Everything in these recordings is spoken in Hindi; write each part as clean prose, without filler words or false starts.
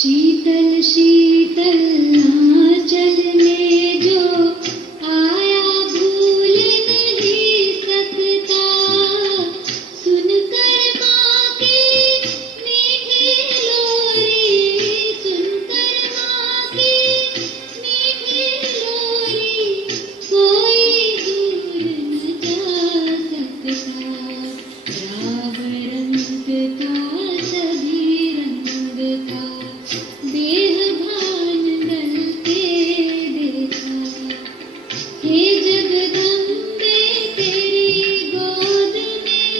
शीतल शीतल आंचल में जो आया भूल नहीं सकता, सुनकर माँ की मीठी लोरी, सुनकर माँ की मीठी लोरी, कोई दूर न जा सकता। राग रंग का सभी रंग का देह भान डलते देखा। हे जगदम्बे तेरी गोद में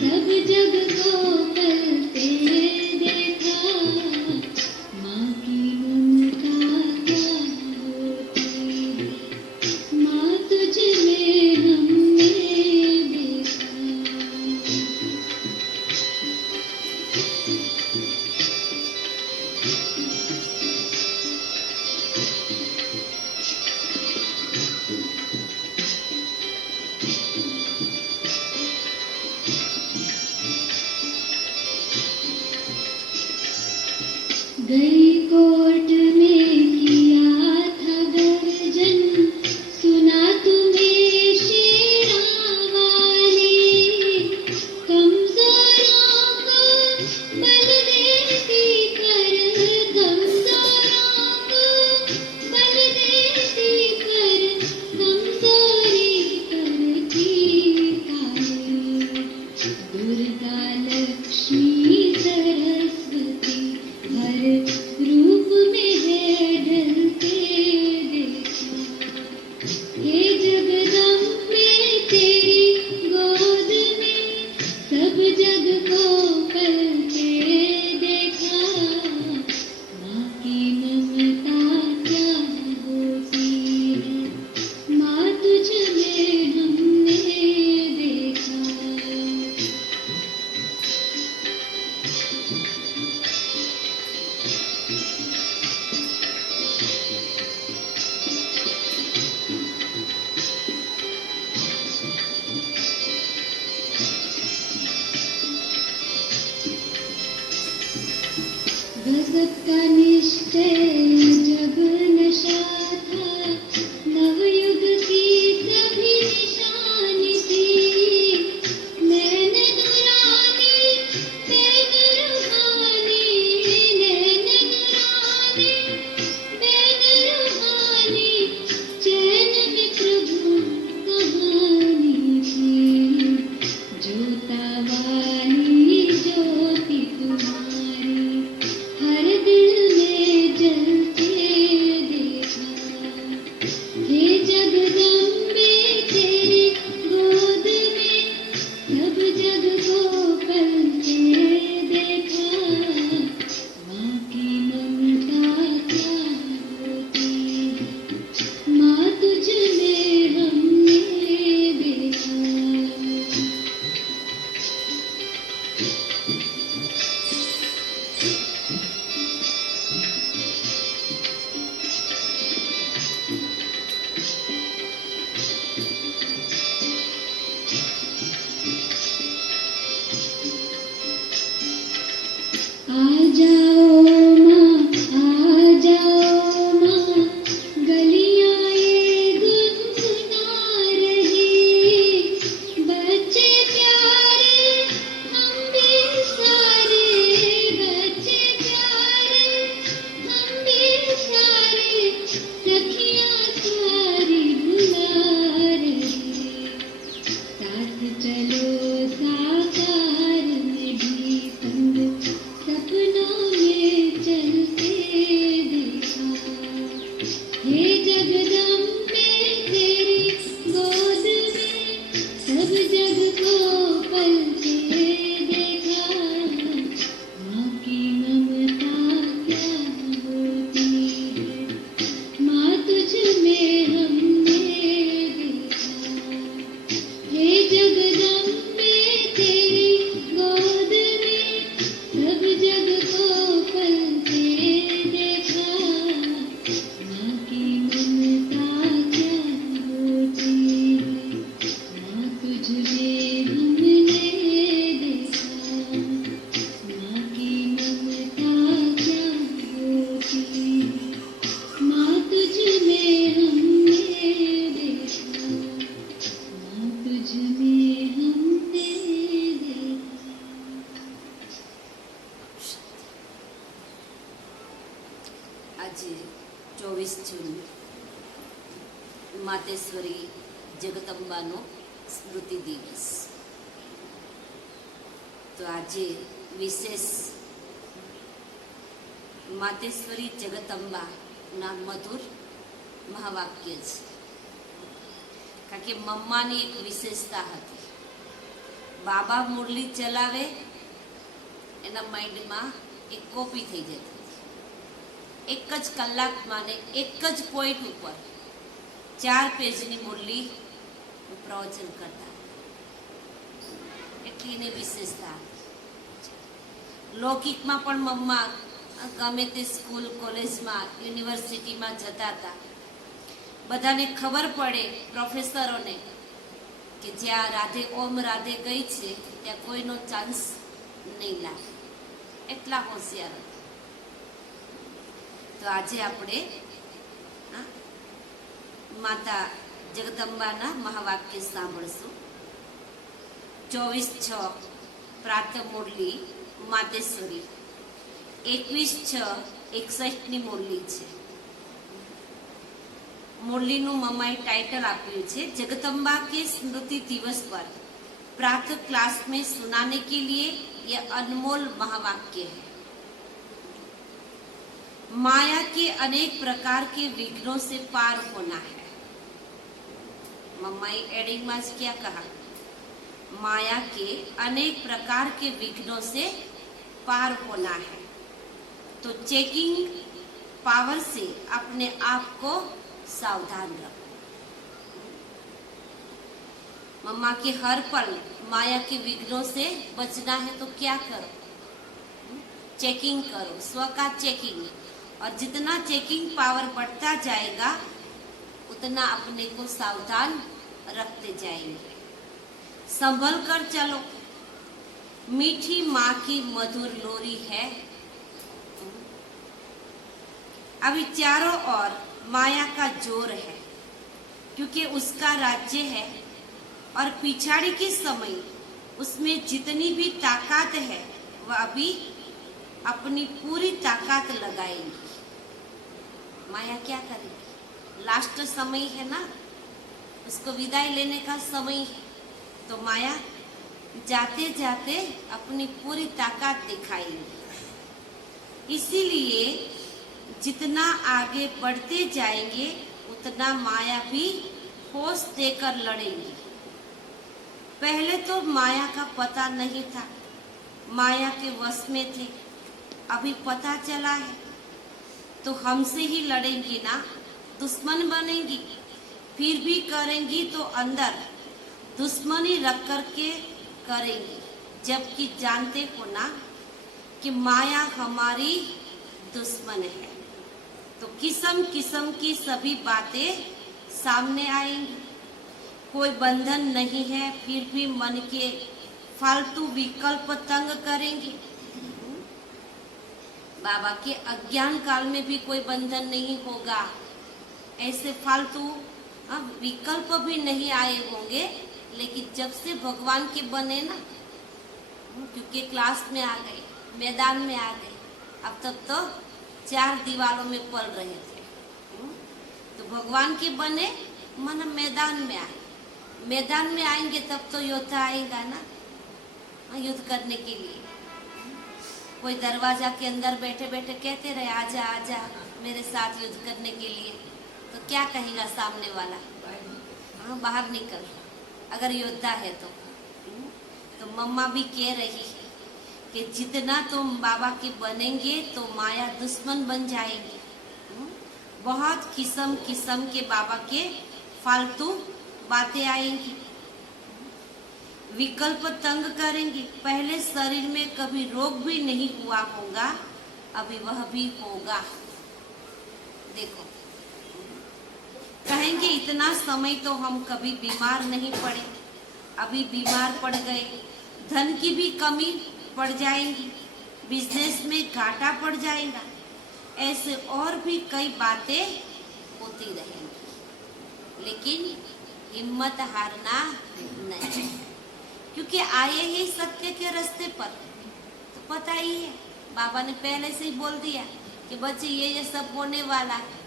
सब जग को पलते देखा। माँ की ममता क्या होती है, माँ तुझ में हमने देखा। गई कोर्ट में किया था गर्जन, सुना तुम्हें शेरा वाली, कमजोरों को बल देती कर, कमजोरों को बल देती कर, कमजोरी करती कायल। दुर्गा लक्ष्मी सरस्वती हर रूप में है ढलते देखा। हे जगदम्बे तेरी गोद में सब जग को पलते देखा। माँ की ममता क्या होती है, माँ तुझ में हमने देखा। गजब का निश्चय जब नशा था, नवयुग की सभी निशानी थी। नैन नुरानी, नैन रूहानी, नैन नुरानी, नैन रूहानी, चैन में प्रभु कहानी थी। जोता वाली ज्योति तुम्हारी हर दिल में जलते देखा। हे जगदम्बे तेरी गोद में सब जग को पलते देखा। माँ की ममता क्या होती है, माँ तुझ में हमने देखा। आ जाओ माँ, आ जाओ माँ, गलियाँ ये गुनगुना रही। बच्चे प्यारे हम भी सारे, बच्चे प्यारे हम भी सारे, सखियाँ सारी बुला रही। साथ चलो साकार में भी संग, सपनों में આજે 24 જૂન માતેશ્વરી જગદંબાનો સ્મૃતિ દિવસ. તો આજે વિશેષ માતેશ્વરી જગદંબાના મધુર મહાવાક્ય છે. કારણ કે મમ્માની એક વિશેષતા હતી. બાબા મુરલી ચલાવે એના માઇન્ડમાં એક કોપી થઈ જતી. એક જ કલાકમાં ને એક જ પોઈન્ટ ઉપર 4 પેજની મુરલી પ્રવચન કરતા. એટલી એની વિશેષતા. લૌકિકમાં પણ મમ્મા ગમે તે સ્કૂલ, કોલેજમાં, યુનિવર્સિટીમાં જતા હતા. બધાને ખબર પડે, પ્રોફેસરોને, કે જ્યાં રાધે ઓમ રાધે ગઈ છે ત્યાં કોઈનો ચાન્સ નહીં લાગે. એટલા હોશિયાર હતા. તો આજે આપણે માતા જગદંબાના મહાવાક્ય સાંભળશું. 24/6 પ્રાતઃ મુરલી માતેશ્વરી, 21/6/61ની મુરલી છે. मुरली मम्माए टाइटल आप्યું છે जगदम्बा के स्मृति दिवस पर प्रातः क्लास में सुनाने के लिए यह अनमोल महावाक्य है. माया के अनेक प्रकार के विघ्नों से पार होना है. मम्माए एडिंग में क्या कहा? माया के अनेक प्रकार के विघ्नों से पार होना है. तो चेकिंग पावर से अपने आप को सावधान रखो. मम्मा के हर पल माया के विघ्नों से बचना है तो क्या करो? चेकिंग करो, स्व का चेकिंग. और जितना चेकिंग पावर बढ़ता जाएगा उतना अपने को सावधान रखते जाएंगे. संभल कर चलो, मीठी माँ की मधुर लोरी है. अभी चारों ओर माया का जोर है क्योंकि उसका राज्य है और पिछाड़ी के समय उसमें जितनी भी ताकत है वह अभी अपनी पूरी ताकत लगाएगी. माया क्या करेगी? लास्ट समय है ना, उसको विदाई लेने का समय है. तो माया जाते जाते अपनी पूरी ताकत दिखाएगी. इसीलिए जितना आगे बढ़ते जाएंगे उतना माया भी होश देकर लड़ेंगी. पहले तो माया का पता नहीं था, माया के वश में थे. अभी पता चला है तो हमसे ही लड़ेंगी ना, दुश्मन बनेंगी. फिर भी करेंगी तो अंदर दुश्मनी रख कर के करेंगी, जबकि जानते हो ना कि माया हमारी दुश्मन है. तो किस्म किस्म की सभी बातें सामने आएंगी. कोई बंधन नहीं है फिर भी मन के फालतू विकल्प तंग करेंगे. बाबा के अज्ञान काल में भी कोई बंधन नहीं होगा. ऐसे फालतू विकल्प भी नहीं आए होंगे. लेकिन जब से भगवान के बने ना, क्योंकि क्लास में आ गए, मैदान में आ गए, अब तक तो 4 दीवारों में पल रहे थे. तो भगवान के बने मन मैदान में आए. मैदान में आएंगे तब तो योद्धा आएगा ना, युद्ध करने के लिए. कोई दरवाजा के अंदर बैठे बैठे कहते रहे आजा आजा मेरे साथ युद्ध करने के लिए, तो क्या कहेगा सामने वाला? हाँ, बाहर निकल, अगर योद्धा है तो. मम्मा भी कह रही है कि जितना तुम बाबा के बनेंगे तो माया दुश्मन बन जाएगी. बहुत किस्म किस्म के बाबा के फालतू बातें आएंगी, विकल्प तंग करेंगी. पहले शरीर में कभी रोग भी नहीं हुआ होगा, अभी वह भी होगा. देखो, कहेंगे इतना समय तो हम कभी बीमार नहीं पड़े, अभी बीमार पड़ गए. धन की भी कमी पड़ जाएंगी, बिजनेस में घाटा पड़ जाएगा. ऐसे और भी कई बातें होती रहेंगी. लेकिन हिम्मत हारना नहीं, क्योंकि आए ही सत्य के रास्ते पर. तो पता ही है, बाबा ने पहले से ही बोल दिया कि बच्चे ये सब होने वाला है।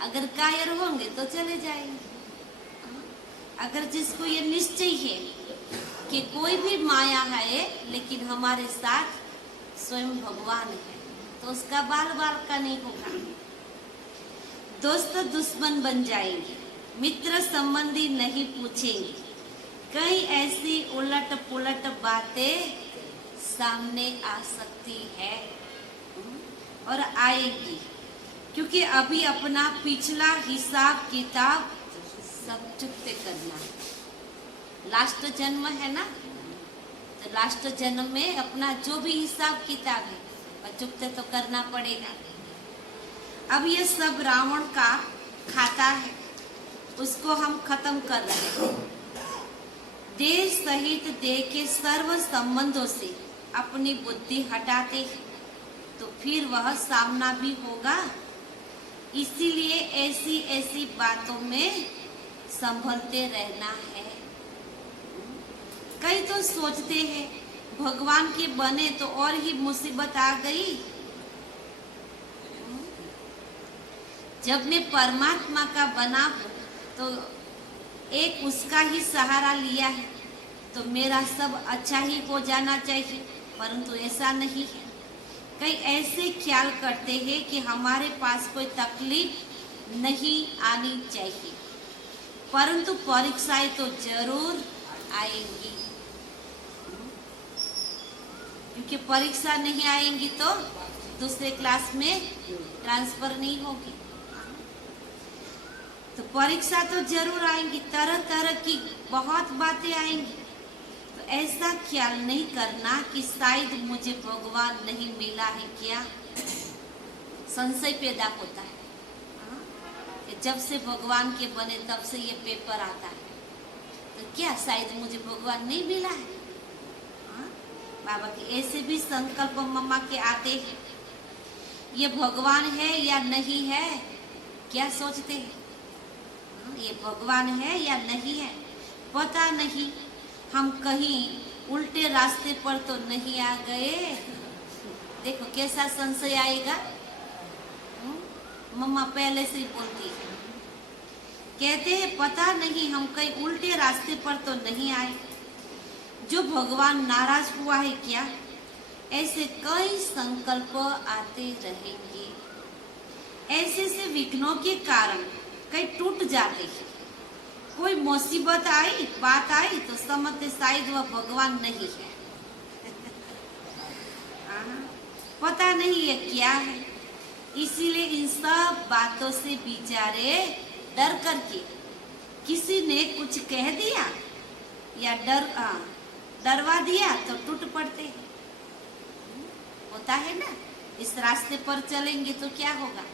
अगर कायर होंगे तो चले जाएंगे। अगर जिसको ये निश्चय है कि कोई भी माया है लेकिन हमारे साथ स्वयं भगवान है, तो उसका बाल बाल का नहीं होगा। दोस्त दुश्मन बन जाएंगे, मित्र संबंधी नहीं पूछेंगे, कई ऐसी उलट पुलट बातें सामने आ सकती है और आएगी, क्योंकि अभी अपना पिछला हिसाब किताब सब चुकते करना है। लास्ट जन्म है ना, तो लास्ट जन्म में अपना जो भी हिसाब किताब है वह चुकते तो करना पड़ेगा। अब ये सब रावण का खाता है, उसको हम खत्म कर रहे हैं। देह सहित देह के सर्व संबंधों से अपनी बुद्धि हटाते हैं तो फिर वह सामना भी होगा। इसीलिए ऐसी ऐसी बातों में संभलते रहना है। कई तो सोचते हैं भगवान के बने तो और ही मुसीबत आ गई। जब मैं परमात्मा का बना हूं तो एक उसका ही सहारा लिया है तो मेरा सब अच्छा ही हो जाना चाहिए, परंतु ऐसा नहीं है। कई ऐसे ख्याल करते हैं कि हमारे पास कोई तकलीफ नहीं आनी चाहिए, परंतु परीक्षाएं तो जरूर आएंगी, क्योंकि परीक्षा नहीं आएंगी तो दूसरे क्लास में ट्रांसफर नहीं होगी। तो परीक्षा तो जरूर आएंगी, तरह तरह की बहुत बातें आएंगी। तो ऐसा ख्याल नहीं करना कि शायद मुझे भगवान नहीं मिला है। क्या संशय पैदा होता है कि जब से भगवान के बने तब से ये पेपर आता है, तो क्या शायद मुझे भगवान नहीं मिला है। बाबा के ऐसे भी संकल्प मम्मा के आते हैं, ये भगवान है या नहीं है, क्या सोचते हैं? ये भगवान है या नहीं है पता नहीं, हम कहीं उल्टे रास्ते पर तो नहीं आ गए। देखो कैसा संशय आएगा। मम्मा पहले से ही बोलती है, कहते हैं पता नहीं हम कहीं उल्टे रास्ते पर तो नहीं आए, जो भगवान नाराज हुआ है क्या। ऐसे कई संकल्प आते रहेंगे। ऐसे से विघ्नों के कारण कई टूट जाते हैं। कोई मुसीबत आई, बात आई तो समझते शायद वह भगवान नहीं है। पता नहीं ये क्या है। इसीलिए इन सब बातों से बेचारे डर करके किसी ने कुछ कह दिया या डरवा दिया तो टूट पड़ते हैं। होता है ना, इस रास्ते पर चलेंगे तो क्या होगा,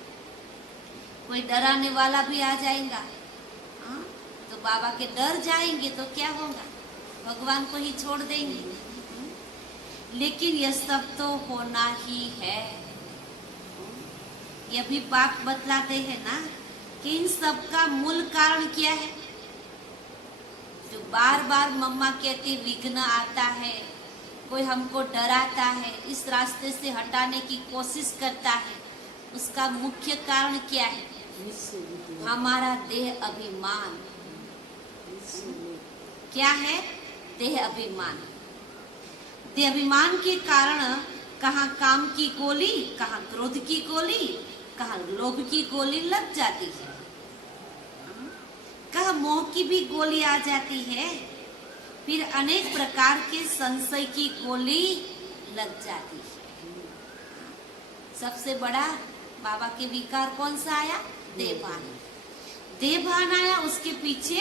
कोई डराने वाला भी आ जाएगा, तो बाबा के डर जाएंगे तो क्या होगा, भगवान को ही छोड़ देंगे। लेकिन यह सब तो होना ही है। यह भी बाप बतलाते हैं ना कि इन सब का मूल कारण क्या है। जो बार बार मम्मा कहती विघ्न आता है, कोई हमको डराता है, इस रास्ते से हटाने की कोशिश करता है, उसका मुख्य कारण क्या है? हमारा देह अभिमान। क्या है? देह अभिमान। देह अभिमान के कारण कहाँ काम की गोली, कहाँ क्रोध की गोली, कहाँ लोभ की गोली लग जाती है, कहाँ मोह की भी गोली आ जाती है, फिर अनेक प्रकार के संशय की गोली लग जाती है। सबसे बड़ा बाबा के विकार कौन सा आया? देहभान। देहभान आया, उसके पीछे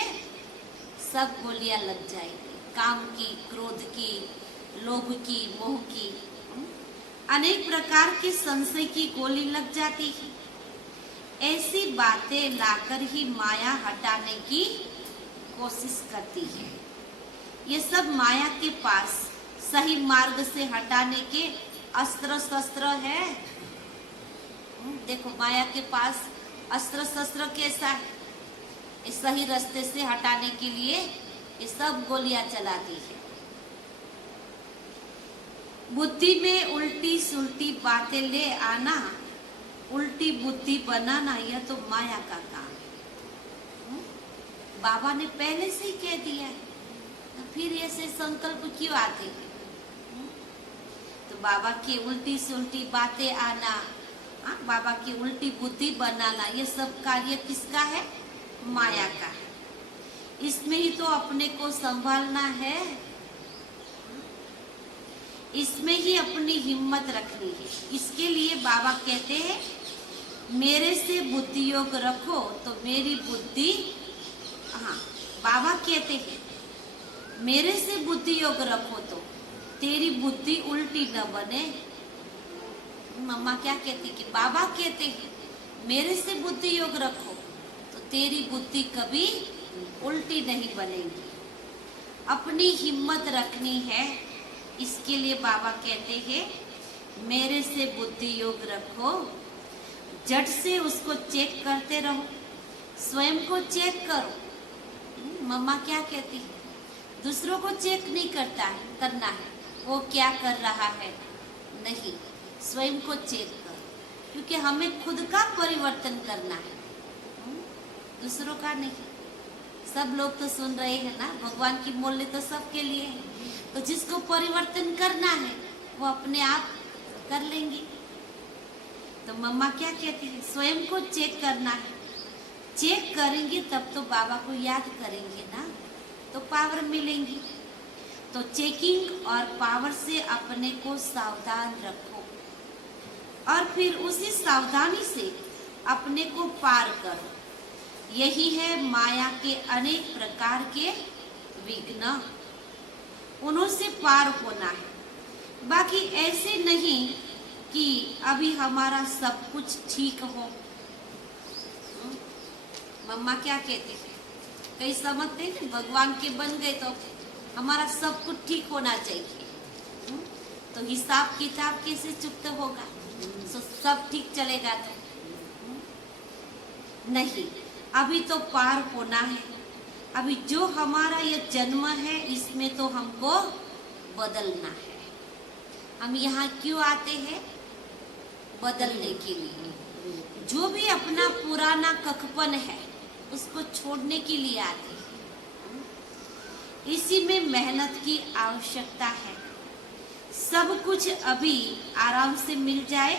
सब गोलियां लग जाएगी, काम की, क्रोध की, लोभ की, मोह की, अनेक प्रकार के संशय की गोली लग जाती है। ऐसी बातें लाकर ही माया हटाने की कोशिश करती है। ये सब माया के पास सही मार्ग से हटाने के अस्त्र शस्त्र है। देखो माया के पास अस्त्र शस्त्र कैसा है, इस सही रास्ते से हटाने के लिए ये सब गोलियां चलाती है। बुद्धि में उल्टी सुलटी बातें ले आना, उल्टी बुद्धि बनाना, यह तो माया का काम है। बाबा ने पहले से ही कह दिया है, तो फिर ऐसे संकल्प क्यों आते हैं? तो बाबा की उल्टी सुलटी बातें आना, बाबा की उल्टी बुद्धि बनाना, ये सब कार्य किसका है? माया का है। इसमें ही तो अपने को संभालना है, इसमें ही अपनी हिम्मत रखनी है। इसके लिए बाबा कहते हैं, मेरे से बुद्धि योग रखो तो मेरी बुद्धि, बाबा कहते हैं मेरे से बुद्धि योग रखो तो तेरी बुद्धि उल्टी न बने। मम्मा क्या कहती कि बाबा कहते हैं मेरे से बुद्धि योग रखो तो तेरी बुद्धि कभी उल्टी नहीं बनेगी। अपनी हिम्मत रखनी है, इसके लिए बाबा कहते हैं मेरे से बुद्धि योग रखो। झट से उसको चेक करते रहो, स्वयं को चेक करो। मम्मा क्या कहती है, दूसरों को चेक नहीं करना है वो क्या कर रहा है, नहीं, स्वयं को चेक करो, क्योंकि हमें खुद का परिवर्तन करना है, दूसरों का नहीं। सब लोग तो सुन रहे हैं ना, भगवान की मूल्य तो सबके लिए है, तो जिसको परिवर्तन करना है वो अपने आप कर लेंगे। तो मम्मा क्या कहती है, स्वयं को चेक करना है। चेक करेंगे तब तो बाबा को याद करेंगे ना, तो पावर मिलेंगी। तो चेकिंग और पावर से अपने को सावधान रखो और फिर उसी सावधानी से अपने को पार करो। यही है माया के अनेक प्रकार के विघ्न, उन्हों से पार होना है। बाकी ऐसे नहीं कि अभी हमारा सब कुछ ठीक हो। मम्मा क्या कहती है, कई समझते हैं भगवान के बन गए तो हमारा सब कुछ ठीक होना चाहिए, तो हिसाब किताब कैसे चुकता होगा, तो सब ठीक चलेगा तो नहीं। अभी तो पार होना है। अभी जो हमारा ये जन्म है इसमें तो हमको बदलना है। हम यहाँ क्यों आते हैं? बदलने के लिए। जो भी अपना पुराना कखपन है उसको छोड़ने के लिए आते हैं। इसी में मेहनत की आवश्यकता है। सब कुछ अभी आराम से मिल जाए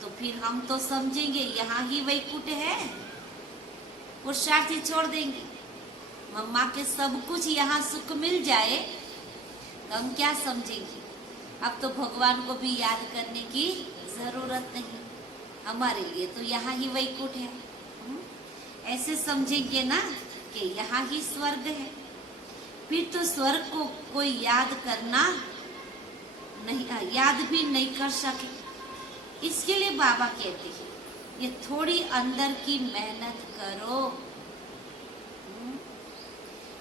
तो फिर हम तो समझेंगे यहाँ ही वैकुंठ है, पुरुषार्थ ही छोड़ देंगे। मम्मा के सब कुछ यहाँ सुख मिल जाए तो हम क्या समझेंगे, अब तो भगवान को भी याद करने की जरूरत नहीं, हमारे लिए तो यहाँ ही वैकुंठ है। ऐसे समझेंगे ना कि यहाँ ही स्वर्ग है, फिर तो स्वर्ग को कोई याद करना नहीं, याद भी नहीं कर सके। इसके लिए बाबा कहते हैं ये थोड़ी अंदर की मेहनत करो।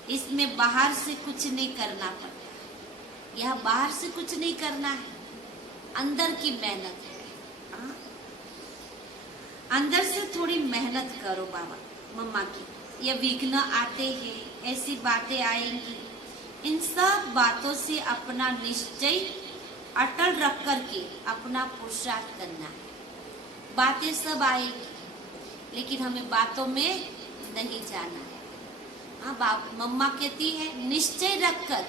इसमें बाहर से कुछ नहीं करना पड़ता, यह बाहर से कुछ नहीं करना है, अंदर की मेहनत है। अंदर से थोड़ी मेहनत करो बाबा मम्मा की। ये विघ्न आते हैं, ऐसी बातें आएंगी, इन सब बातों से अपना निश्चय अटल रख करके अपना पुरुषार्थ करना है। बातें सब आएगी लेकिन हमें बातों में नहीं जाना है। मम्मा कहती है निश्चय रखकर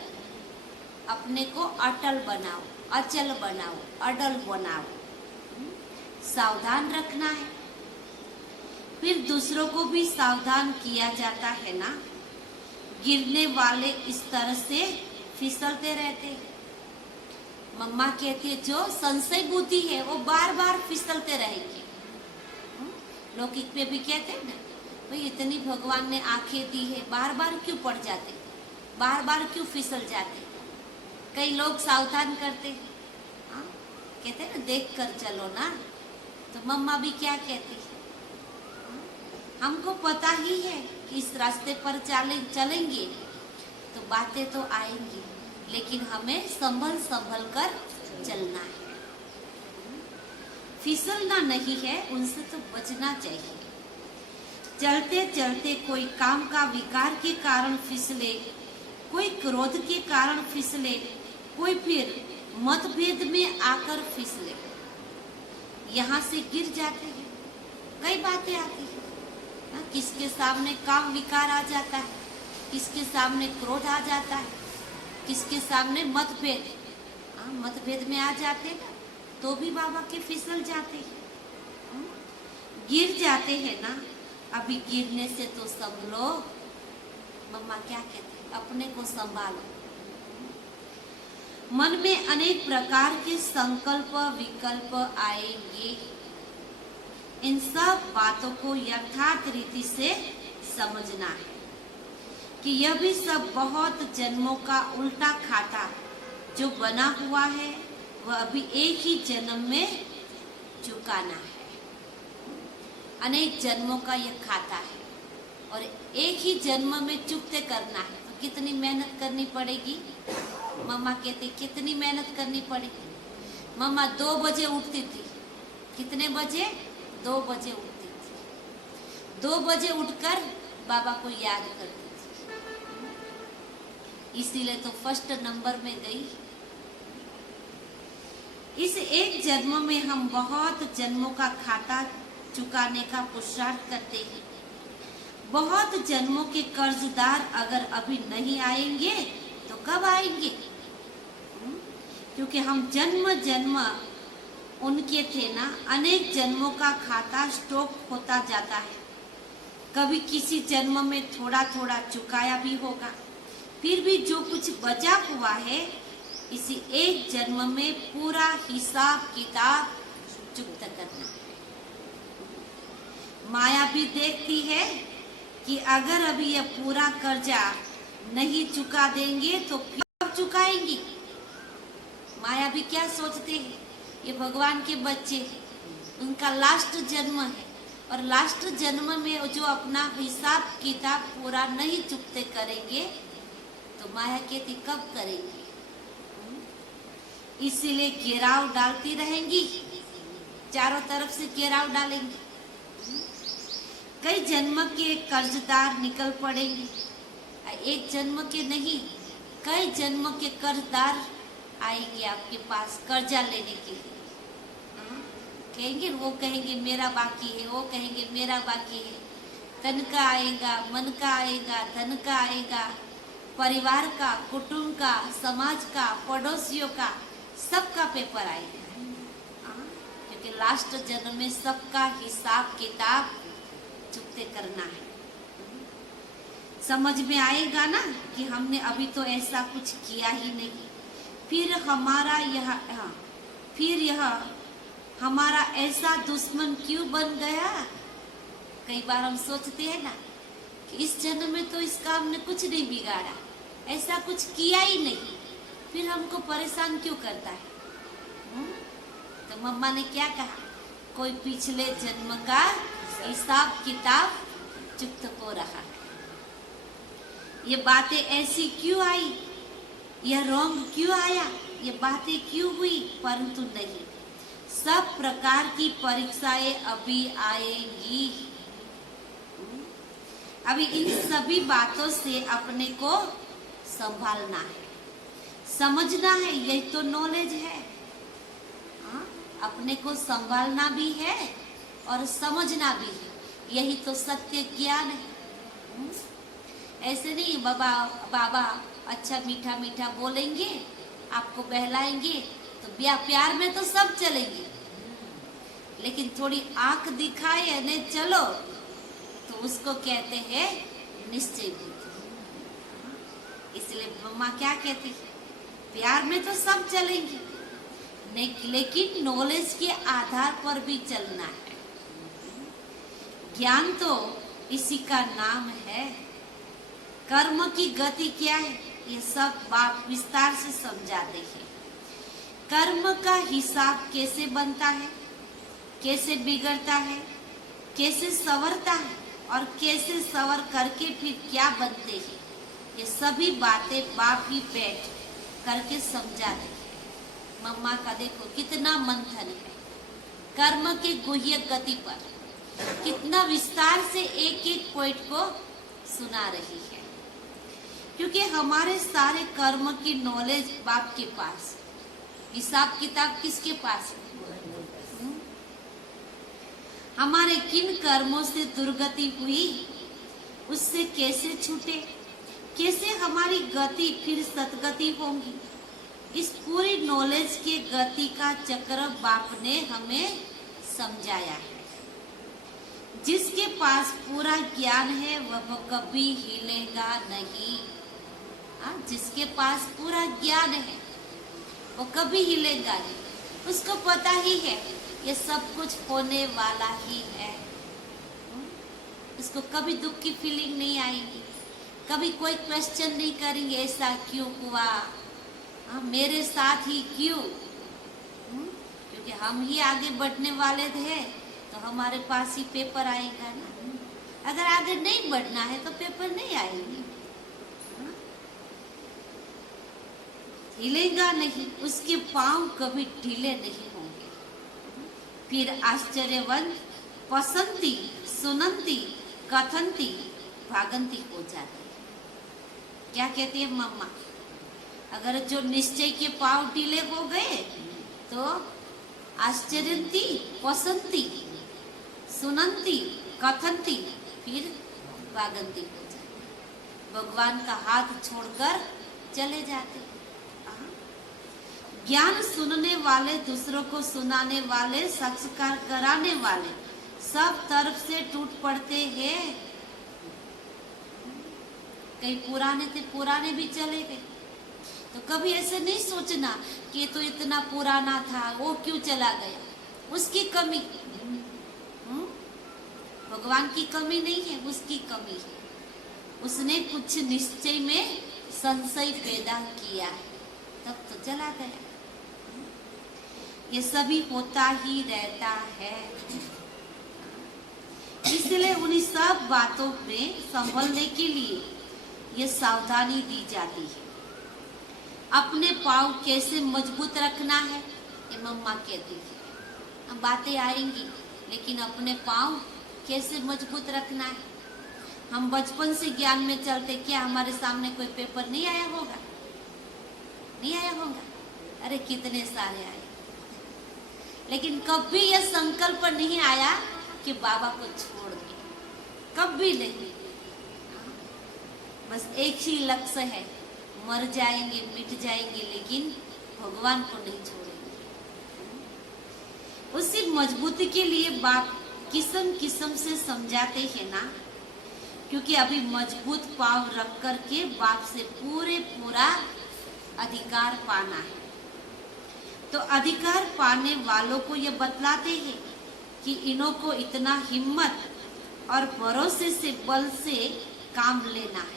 अपने को अटल बनाओ, अचल बनाओ, अडल बनाओ। सावधान रखना है। फिर दूसरों को भी सावधान किया जाता है ना। गिरने वाले इस तरह से फिसलते रहते हैं। मम्मा कहती है जो संशय बुद्धि है वो बार बार फिसलते रहेंगे। लौकिक में भी कहते हैं ना, भाई इतनी भगवान ने आंखें दी है, बार बार क्यों पड़ जाते, बार बार क्यों फिसल जाते। कई लोग सावधान करते हैं, कहते हैं ना देख कर चलो ना। तो मम्मा भी क्या कहती है, हमको पता ही है कि इस रास्ते पर चलेंगे तो बातें तो आएंगी, लेकिन हमें संभल कर चलना है। फिसलना नहीं है, उनसे तो बचना चाहिए। चलते चलते कोई काम का विकार के कारण फिसले, कोई क्रोध के कारण फिसले, कोई फिर मतभेद में आकर फिसले, यहाँ से गिर जाते हैं। कई बातें आती है ना, किसके सामने काम विकार आ जाता है, किसके सामने क्रोध आ जाता है, किसके सामने मतभेद, मतभेद में आ जाते हैं तो भी बाबा के फिसल जाते हैं, गिर जाते हैं ना। अभी गिरने से तो सब लोग, मम्मा क्या कहते हैं, अपने को संभालो। मन में अनेक प्रकार के संकल्प विकल्प आएंगे। इन सब बातों को यथार्थ रीति से समझना है कि यह भी सब बहुत जन्मों का उल्टा खाता जो बना हुआ है, वह अभी एक ही जन्म में चुकाना है। अनेक जन्मों का यह खाता है और एक ही जन्म में चुकते करना है। तो कितनी मेहनत करनी पड़ेगी? मम्मा कहती कितनी मेहनत करनी पड़ेगी। मम्मा 2 बजे उठती थी। कितने बजे? 2 बजे उठती थी। 2 बजे उठकर बाबा को याद करती थी, इसीलिए तो फर्स्ट नंबर में गई। इस एक जन्म में हम बहुत जन्मों का खाता चुकाने का पुरुषार्थ करते हैं। बहुत जन्मों के कर्जदार अगर अभी नहीं आएंगे तो कब आएंगे? क्योंकि हम जन्म जन्म उनके थे ना। अनेक जन्मों का खाता स्टॉक होता जाता है। कभी किसी जन्म में थोड़ा थोड़ा चुकाया भी होगा, फिर भी जो कुछ बचा हुआ है इसी एक जन्म में पूरा हिसाब किताब चुकता करना है। माया भी देखती है कि अगर अभी यह पूरा कर्जा नहीं चुका देंगे तो फिर कब चुकाएंगी। माया भी क्या सोचते हैं, ये भगवान के बच्चे हैं, उनका लास्ट जन्म है और लास्ट जन्म में जो अपना हिसाब किताब पूरा नहीं चुकते करेंगे तो माया कहती कब करेंगे। इसीलिए घेराव डालती रहेंगी, चारों तरफ से घेराव डालेंगे। कई जन्म के कर्जदार निकल पड़ेंगे, एक जन्म के नहीं, कई जन्म के कर्जदार आएंगे आपके पास कर्जा लेने के लिए। कहेंगे, वो कहेंगे मेरा बाकी है, वो कहेंगे मेरा बाकी है। तन का आएगा, मन का आएगा, धन का आएगा, परिवार का, कुटुंब का, समाज का, पड़ोसियों का, सबका पेपर आएगा। क्योंकि लास्ट जन्म में सबका हिसाब किताब चुकते करना है। समझ में आएगा ना कि हमने अभी तो ऐसा कुछ किया ही नहीं, फिर यह हमारा ऐसा दुश्मन क्यों बन गया। कई बार हम सोचते हैं ना कि इस जन्म में तो इसका हमने कुछ नहीं बिगाड़ा, ऐसा कुछ किया ही नहीं, फिर हमको परेशान क्यों करता है। तो मम्मा ने क्या कहा, कोई पिछले जन्म का हिसाब किताब चुकत हो रहा है। ये बातें ऐसी क्यों आई, यह रॉन्ग क्यों आया, ये बातें क्यों हुई, परंतु नहीं, सब प्रकार की परीक्षाएं अभी आएगी। अभी इन सभी बातों से अपने को संभालना है, समझना है, यही तो नॉलेज है। अपने को संभालना भी है और समझना भी है, यही तो सत्य ज्ञान है। ऐसे नहीं बाबा अच्छा मीठा मीठा बोलेंगे, आपको बहलाएंगे तो प्यार में तो सब चलेंगे, लेकिन थोड़ी आंख दिखाए ने चलो तो उसको कहते हैं निश्चय बुद्धि। इसलिए मम्मा क्या कहती है, प्यार में तो सब चलेंगे लेकिन नॉलेज के आधार पर भी चलना है। ज्ञान तो इसी का नाम है। कर्म की गति क्या है, ये सब बात विस्तार से समझाते हैं। कर्म का हिसाब कैसे बनता है, कैसे बिगड़ता है, कैसे संवरता है और कैसे संवर करके फिर क्या बनते हैं, ये सभी बातें बाप ही बैठ करके समझाते हैं। मम्मा का देखो कितना मंथन है, कर्म के गुह्य गति पर कितना विस्तार से एक एक पॉइंट को सुना रही है। क्योंकि हमारे सारे कर्म की नॉलेज बाप के पास, हिसाब किताब किसके पास है? हमारे किन कर्मों से दुर्गति हुई, उससे कैसे छूटे, कैसे हमारी गति फिर सतगति होगी, इस पूरी नॉलेज के गति का चक्र बाप ने हमें समझाया है। जिसके पास पूरा ज्ञान है वह कभी हिलेगा नहीं। जिसके पास पूरा ज्ञान है वो कभी हिलेगा नहीं। उसको पता ही है ये सब कुछ होने वाला ही है। उसको कभी दुख की फीलिंग नहीं आएगी, कभी कोई क्वेश्चन नहीं करेंगे ऐसा क्यों हुआ, मेरे साथ ही क्यों। क्योंकि हम ही आगे बढ़ने वाले थे तो हमारे पास ही पेपर आएगा ना। अगर आगे नहीं बढ़ना है तो पेपर नहीं आएंगे। हिलेगा नहीं, उसके पांव कभी ढीले नहीं होंगे। फिर आश्चर्यवंत पसंती सुनंती कथनती भागंती हो जाती। क्या कहती है मम्मा? अगर जो निश्चय के पांव ढीले हो गए तो आश्चर्यंती पसंती सुनंती कथनती फिर भागंती हो जाती। भगवान का हाथ छोड़कर चले जाते। ज्ञान सुनने वाले, दूसरों को सुनाने वाले, साक्षात्कार कराने वाले सब तरफ से टूट पड़ते हैं। कई पुराने थे, पुराने भी चले गए। तो कभी ऐसे नहीं सोचना कि तो इतना पुराना था वो क्यों चला गया, उसकी कमी। भगवान की कमी नहीं है, उसकी कमी है। उसने कुछ निश्चय में संशय पैदा किया है, तब तो चला गया। ये सभी होता ही रहता है। इसलिए उन्हीं सब बातों में संभलने के लिए ये सावधानी दी जाती है। अपने पाँव कैसे मजबूत रखना है ये मम्मा कहती है। अब बातें आएंगी, लेकिन अपने पाँव कैसे मजबूत रखना है। हम बचपन से ज्ञान में चलते, क्या हमारे सामने कोई पेपर नहीं आया होगा? नहीं आया होगा? अरे कितने सारे आए, लेकिन कभी यह संकल्प नहीं आया कि बाबा को छोड़ दे, कभी नहीं। बस एक ही लक्ष्य है, मर जाएंगे मिट जाएंगे, लेकिन भगवान को नहीं छोड़ेंगे। उसी मजबूती के लिए बाप किस्म किस्म से समझाते हैं ना, क्योंकि अभी मजबूत पांव रख करके बाप से पूरा अधिकार पाना है। तो अधिकार पाने वालों को ये बतलाते हैं कि इन्हों को इतना हिम्मत और भरोसे से बल से काम लेना है।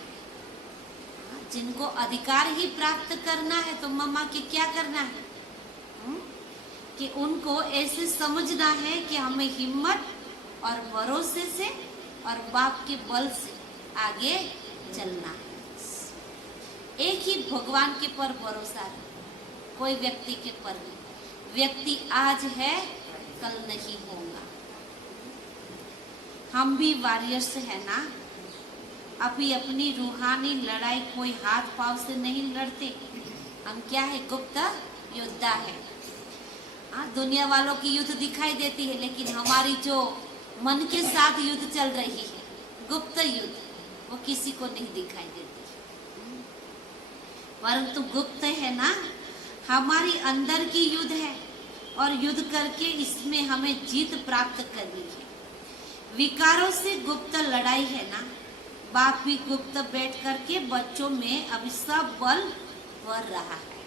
जिनको अधिकार ही प्राप्त करना है तो मम्मा के क्या करना है? कि उनको ऐसे समझना है कि हमें हिम्मत और भरोसे से और बाप के बल से आगे चलना है। एक ही भगवान के पर भरोसा है, कोई व्यक्ति के पर नहीं। व्यक्ति आज है कल नहीं होगा। हम भी वॉरियर्स है ना, अभी अपनी रूहानी लड़ाई कोई हाथ पांव से नहीं लड़ते। हम क्या है? गुप्त योद्धा है। दुनिया वालों की युद्ध दिखाई देती है, लेकिन हमारी जो मन के साथ युद्ध चल रही है, गुप्त युद्ध, वो किसी को नहीं दिखाई देती। परंतु गुप्त है ना, हमारी अंदर की युद्ध है, और युद्ध करके इसमें हमें जीत प्राप्त करनी है। विकारों से गुप्त लड़ाई है ना। बाप भी गुप्त बैठ करके बच्चों में अभी सब बल भर रहा है।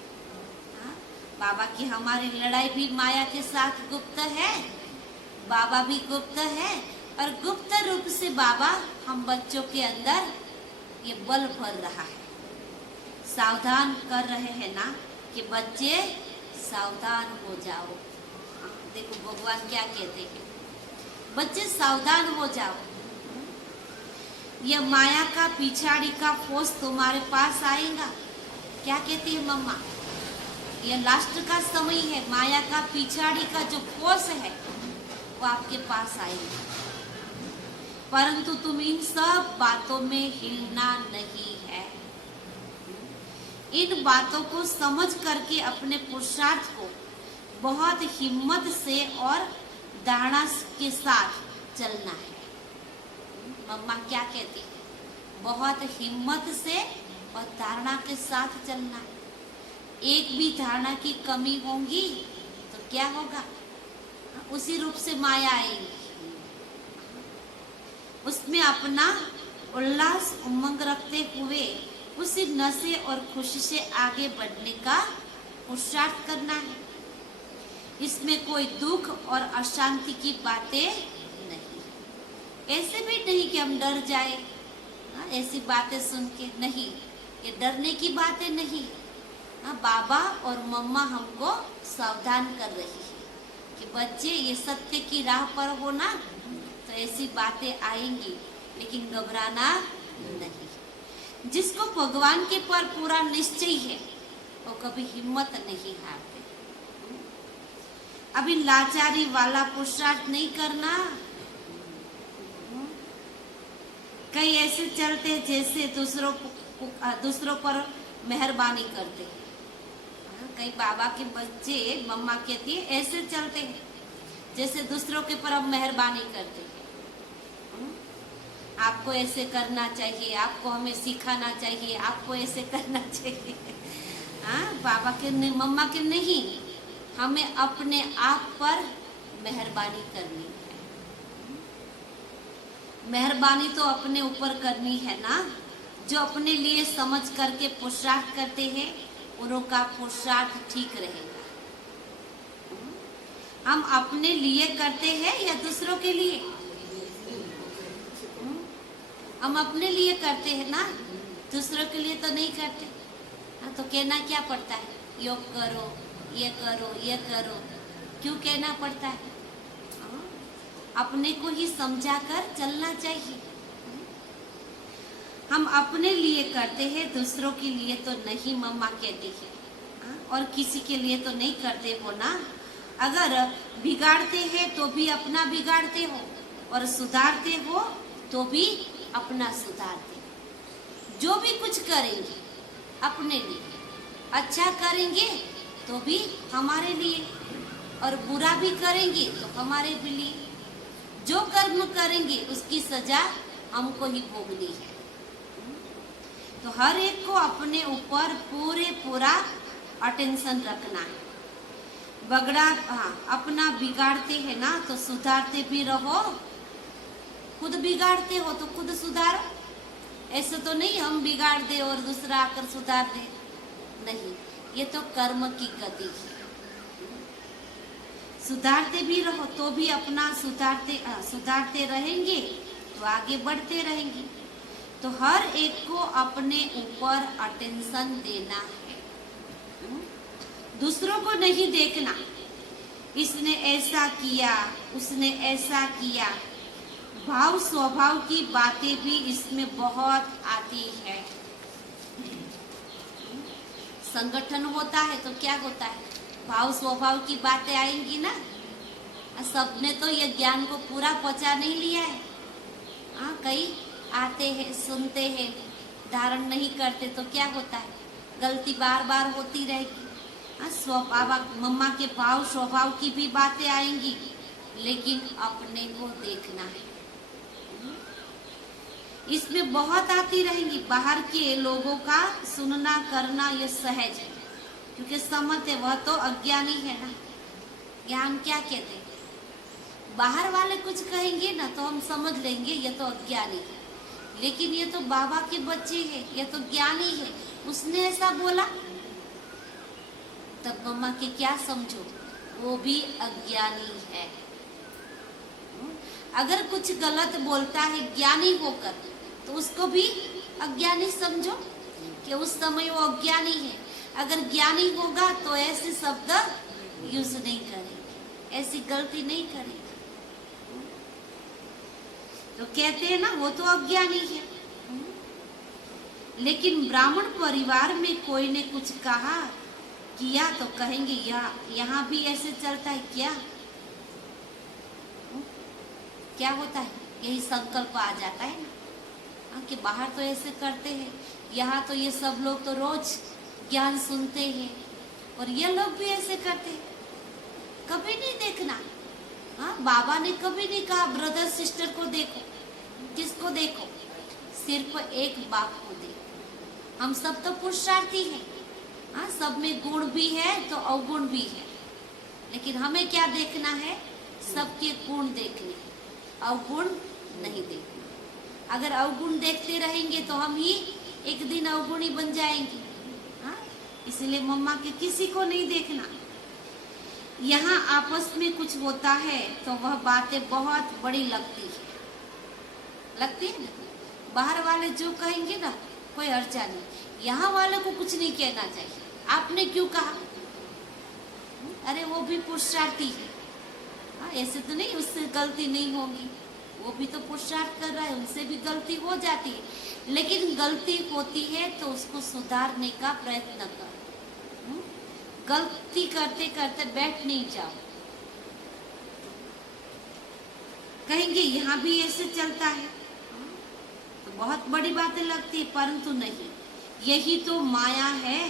बाबा की हमारी लड़ाई भी माया के साथ गुप्त है, बाबा भी गुप्त है, और गुप्त रूप से बाबा हम बच्चों के अंदर ये बल भर रहा है। सावधान कर रहे हैं ना कि बच्चे सावधान हो जाओ। देखो भगवान क्या कहते हैं, बच्चे सावधान हो जाओ। यह माया का पिछाड़ी का फोर्स तुम्हारे पास आएगा। क्या कहती है मम्मा? यह लास्ट का समय है, माया का पिछाड़ी का जो फोर्स है वो आपके पास आएगा। परंतु तुम इन सब बातों में हिलना नहीं है। इन बातों को समझ करके अपने पुरुषार्थ को बहुत हिम्मत से और धारणा के साथ चलना है। मम्मा क्या कहती है? बहुत हिम्मत से और धारणा के साथ चलना है। एक भी धारणा की कमी होगी तो क्या होगा? उसी रूप से माया आएगी, उसमें अपना उल्लास उमंग रखते हुए उसी नशे और खुशी से आगे बढ़ने का पुरुषार्थ करना है। इसमें कोई दुख और अशांति की बातें नहीं। ऐसे भी नहीं कि हम डर जाए, ऐसी बातें सुन के नहीं, ये डरने की बातें नहीं। बाबा और मम्मा हमको सावधान कर रही है कि बच्चे ये सत्य की राह पर हो ना, तो ऐसी बातें आएंगी, लेकिन घबराना नहीं। जिसको भगवान के पर पूरा निश्चय है वो कभी हिम्मत नहीं हारते। अभी लाचारी वाला पुरुषार्थ नहीं करना। कई ऐसे चलते जैसे दूसरों पर मेहरबानी करते हैं। कई बाबा के बच्चे, मम्मा कहती है, ऐसे चलते हैं जैसे दूसरों के पर अब मेहरबानी करते हैं। आपको ऐसे करना चाहिए, आपको हमें सिखाना चाहिए, आपको ऐसे करना चाहिए। बाबा के मम्मा के नहीं, हमें अपने आप पर मेहरबानी करनी है। मेहरबानी तो अपने ऊपर करनी है ना। जो अपने लिए समझ करके पुरुषार्थ करते हैं उनका पुरुषार्थ ठीक रहेगा। हम अपने लिए करते हैं या दूसरों के लिए? हम अपने लिए करते हैं ना, दूसरों के लिए तो नहीं करते। तो कहना क्या पड़ता है? योग करो, ये करो, ये करो। क्यों कहना पड़ता है? अपने को ही समझा कर चलना चाहिए। हम अपने लिए करते हैं, दूसरों के लिए तो नहीं, मम्मा कहती है। और किसी के लिए तो नहीं करते हो ना। अगर बिगाड़ते हैं तो भी अपना बिगाड़ते हो, और सुधारते हो तो भी अपना सुधारते हो। जो भी कुछ करेंगे अपने लिए, अच्छा करेंगे तो भी हमारे लिए, और बुरा भी करेंगे तो हमारे भी लिए। जो कर्म करेंगे उसकी सजा हमको ही भोगनी है। तो हर एक को अपने ऊपर पूरा अटेंशन रखना है। अपना बिगाड़ते हैं ना तो सुधारते भी रहो। खुद बिगाड़ते हो तो खुद सुधारो। ऐसे तो नहीं हम बिगाड़ दे और दूसरा आकर सुधार दे, नहीं, ये तो कर्म की गति है। सुधारते भी रहो तो भी अपना सुधारते रहेंगे तो आगे बढ़ते रहेंगे। तो हर एक को अपने ऊपर अटेंशन देना है, दूसरों को नहीं देखना। इसने ऐसा किया, उसने ऐसा किया। भाव स्वभाव की बातें भी इसमें बहुत आती है। संगठन होता है तो क्या होता है? भाव स्वभाव की बातें आएंगी ना। सबने तो ये ज्ञान को पूरा पचा नहीं लिया है। कई आते हैं, सुनते हैं, धारण नहीं करते तो क्या होता है? गलती बार बार होती रहेगी। स्वभाव, मम्मा के भाव स्वभाव की भी बातें आएंगी, लेकिन अपने को देखना है। इसमें बहुत आती रहेंगी। बाहर के लोगों का सुनना करना ये सहज है, क्योंकि समझते, वह तो अज्ञानी है ना। ज्ञान क्या कहते हैं? बाहर वाले कुछ कहेंगे ना तो हम समझ लेंगे ये तो अज्ञानी है, लेकिन ये तो बाबा के बच्चे हैं, ये तो ज्ञानी है, उसने ऐसा बोला, तब मम्मा के क्या समझो, वो भी अज्ञानी है। अगर कुछ गलत बोलता है ज्ञानी होकर तो उसको भी अज्ञानी समझो कि उस समय वो अज्ञानी है। अगर ज्ञानी होगा तो ऐसे शब्द यूज नहीं करेंगे, ऐसी गलती नहीं करेंगे। तो कहते हैं ना वो तो अज्ञानी है। लेकिन ब्राह्मण परिवार में कोई ने कुछ कहा किया तो कहेंगे यहाँ भी ऐसे चलता है क्या? क्या होता है? यही संकल्प आ जाता है ना कि बाहर तो ऐसे करते हैं, यहाँ तो ये सब लोग तो रोज ज्ञान सुनते हैं और ये लोग भी ऐसे करते हैं। कभी नहीं देखना। हाँ, बाबा ने कभी नहीं कहा ब्रदर सिस्टर को देखो। किसको देखो? सिर्फ एक बाप को देखो। हम सब तो पुरुषार्थी हैं। हाँ, सब में गुण भी है तो अवगुण भी है, लेकिन हमें क्या देखना है? सबके गुण देखने, अवगुण नहीं देखना। अगर अवगुण देखते रहेंगे तो हम ही एक दिन अवगुणी बन जाएंगे। हाँ, इसलिए मम्मा के किसी को नहीं देखना। यहाँ आपस में कुछ होता है तो वह बातें बहुत बड़ी लगती है ना। बाहर वाले जो कहेंगे ना, कोई अर्चा नहीं। यहाँ वाले को कुछ नहीं कहना चाहिए। आपने क्यों कहा? अरे वो भी पुरुषार्थी है। हाँ, ऐसे तो नहीं उससे गलती नहीं होगी, वो भी तो पुरुषार्थ कर रहा है, उनसे भी गलती हो जाती है। लेकिन गलती होती है तो उसको सुधारने का प्रयत्न करो। गलती करते करते बैठ नहीं जाओ। कहेंगे यहाँ भी ऐसे चलता है तो बहुत बड़ी बातें लगती है, परंतु नहीं, यही तो माया है।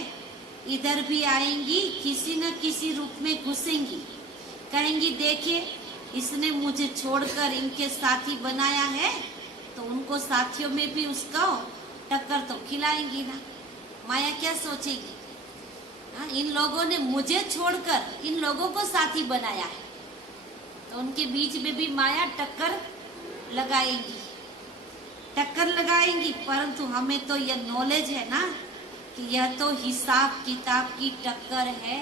इधर भी आएंगी, किसी न किसी रूप में घुसेंगी। कहेंगी देखिए इसने मुझे छोड़कर इनके साथी बनाया है, तो उनको साथियों में भी उसको टक्कर तो खिलाएंगी ना। माया क्या सोचेगी? हाँ, इन लोगों ने मुझे छोड़कर इन लोगों को साथी बनाया है, तो उनके बीच में भी माया टक्कर लगाएंगी। परंतु हमें तो यह नॉलेज है ना कि यह तो हिसाब किताब की टक्कर है,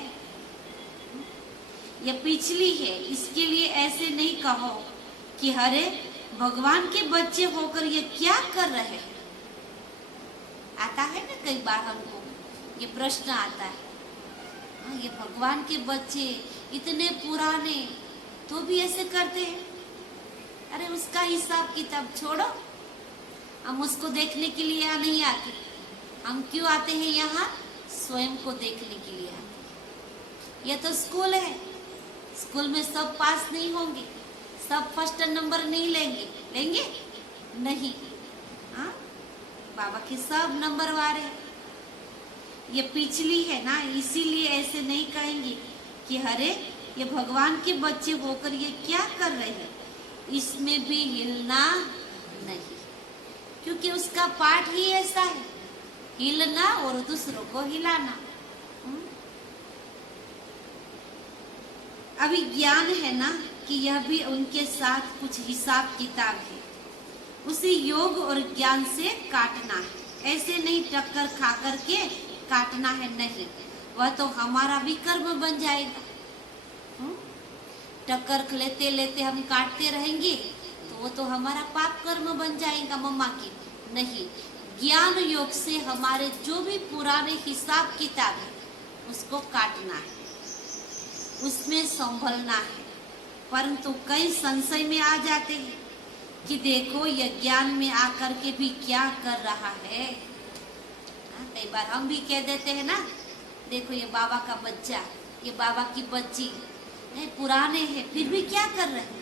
यह पिछली है। इसके लिए ऐसे नहीं कहो कि अरे भगवान के बच्चे होकर ये क्या कर रहे हैं। आता है ना, कई बार हमको ये प्रश्न आता है। ये भगवान के बच्चे इतने पुराने तो भी ऐसे करते हैं। अरे उसका हिसाब किताब छोड़ो, हम उसको देखने के लिए यहाँ नहीं आते। हम क्यों आते हैं यहाँ? स्वयं को देखने के लिए आते हैं। यह तो स्कूल है, स्कूल में सब पास नहीं होंगे, सब फर्स्ट नंबर नहीं लेंगे नहीं। हाँ, बाबा के सब नंबर वाले हैं। ये पिछली है ना, इसीलिए ऐसे नहीं कहेंगे कि अरे ये भगवान के बच्चे होकर ये क्या कर रहे हैं। इसमें भी हिलना नहीं, क्योंकि उसका पाठ ही ऐसा है, हिलना और दूसरों को हिलाना। अभी ज्ञान है ना कि यह भी उनके साथ कुछ हिसाब किताब है, उसी योग और ज्ञान से काटना है। ऐसे नहीं टक्कर खा करके काटना है, नहीं, वह तो हमारा भी कर्म बन जाएगा। टक्कर लेते लेते हम काटते रहेंगे तो वो तो हमारा पाप कर्म बन जाएगा मम्मा की। नहीं, ज्ञान योग से हमारे जो भी पुराने हिसाब किताब है उसको काटना है, उसमें संभलना है। परंतु कई संशय में आ जाते हैं कि देखो यह ज्ञान में आकर के भी क्या कर रहा है। कई बार हम भी कह देते हैं ना, देखो ये बाबा का बच्चा, ये बाबा की बच्ची पुराने हैं फिर भी क्या कर रहे हैं।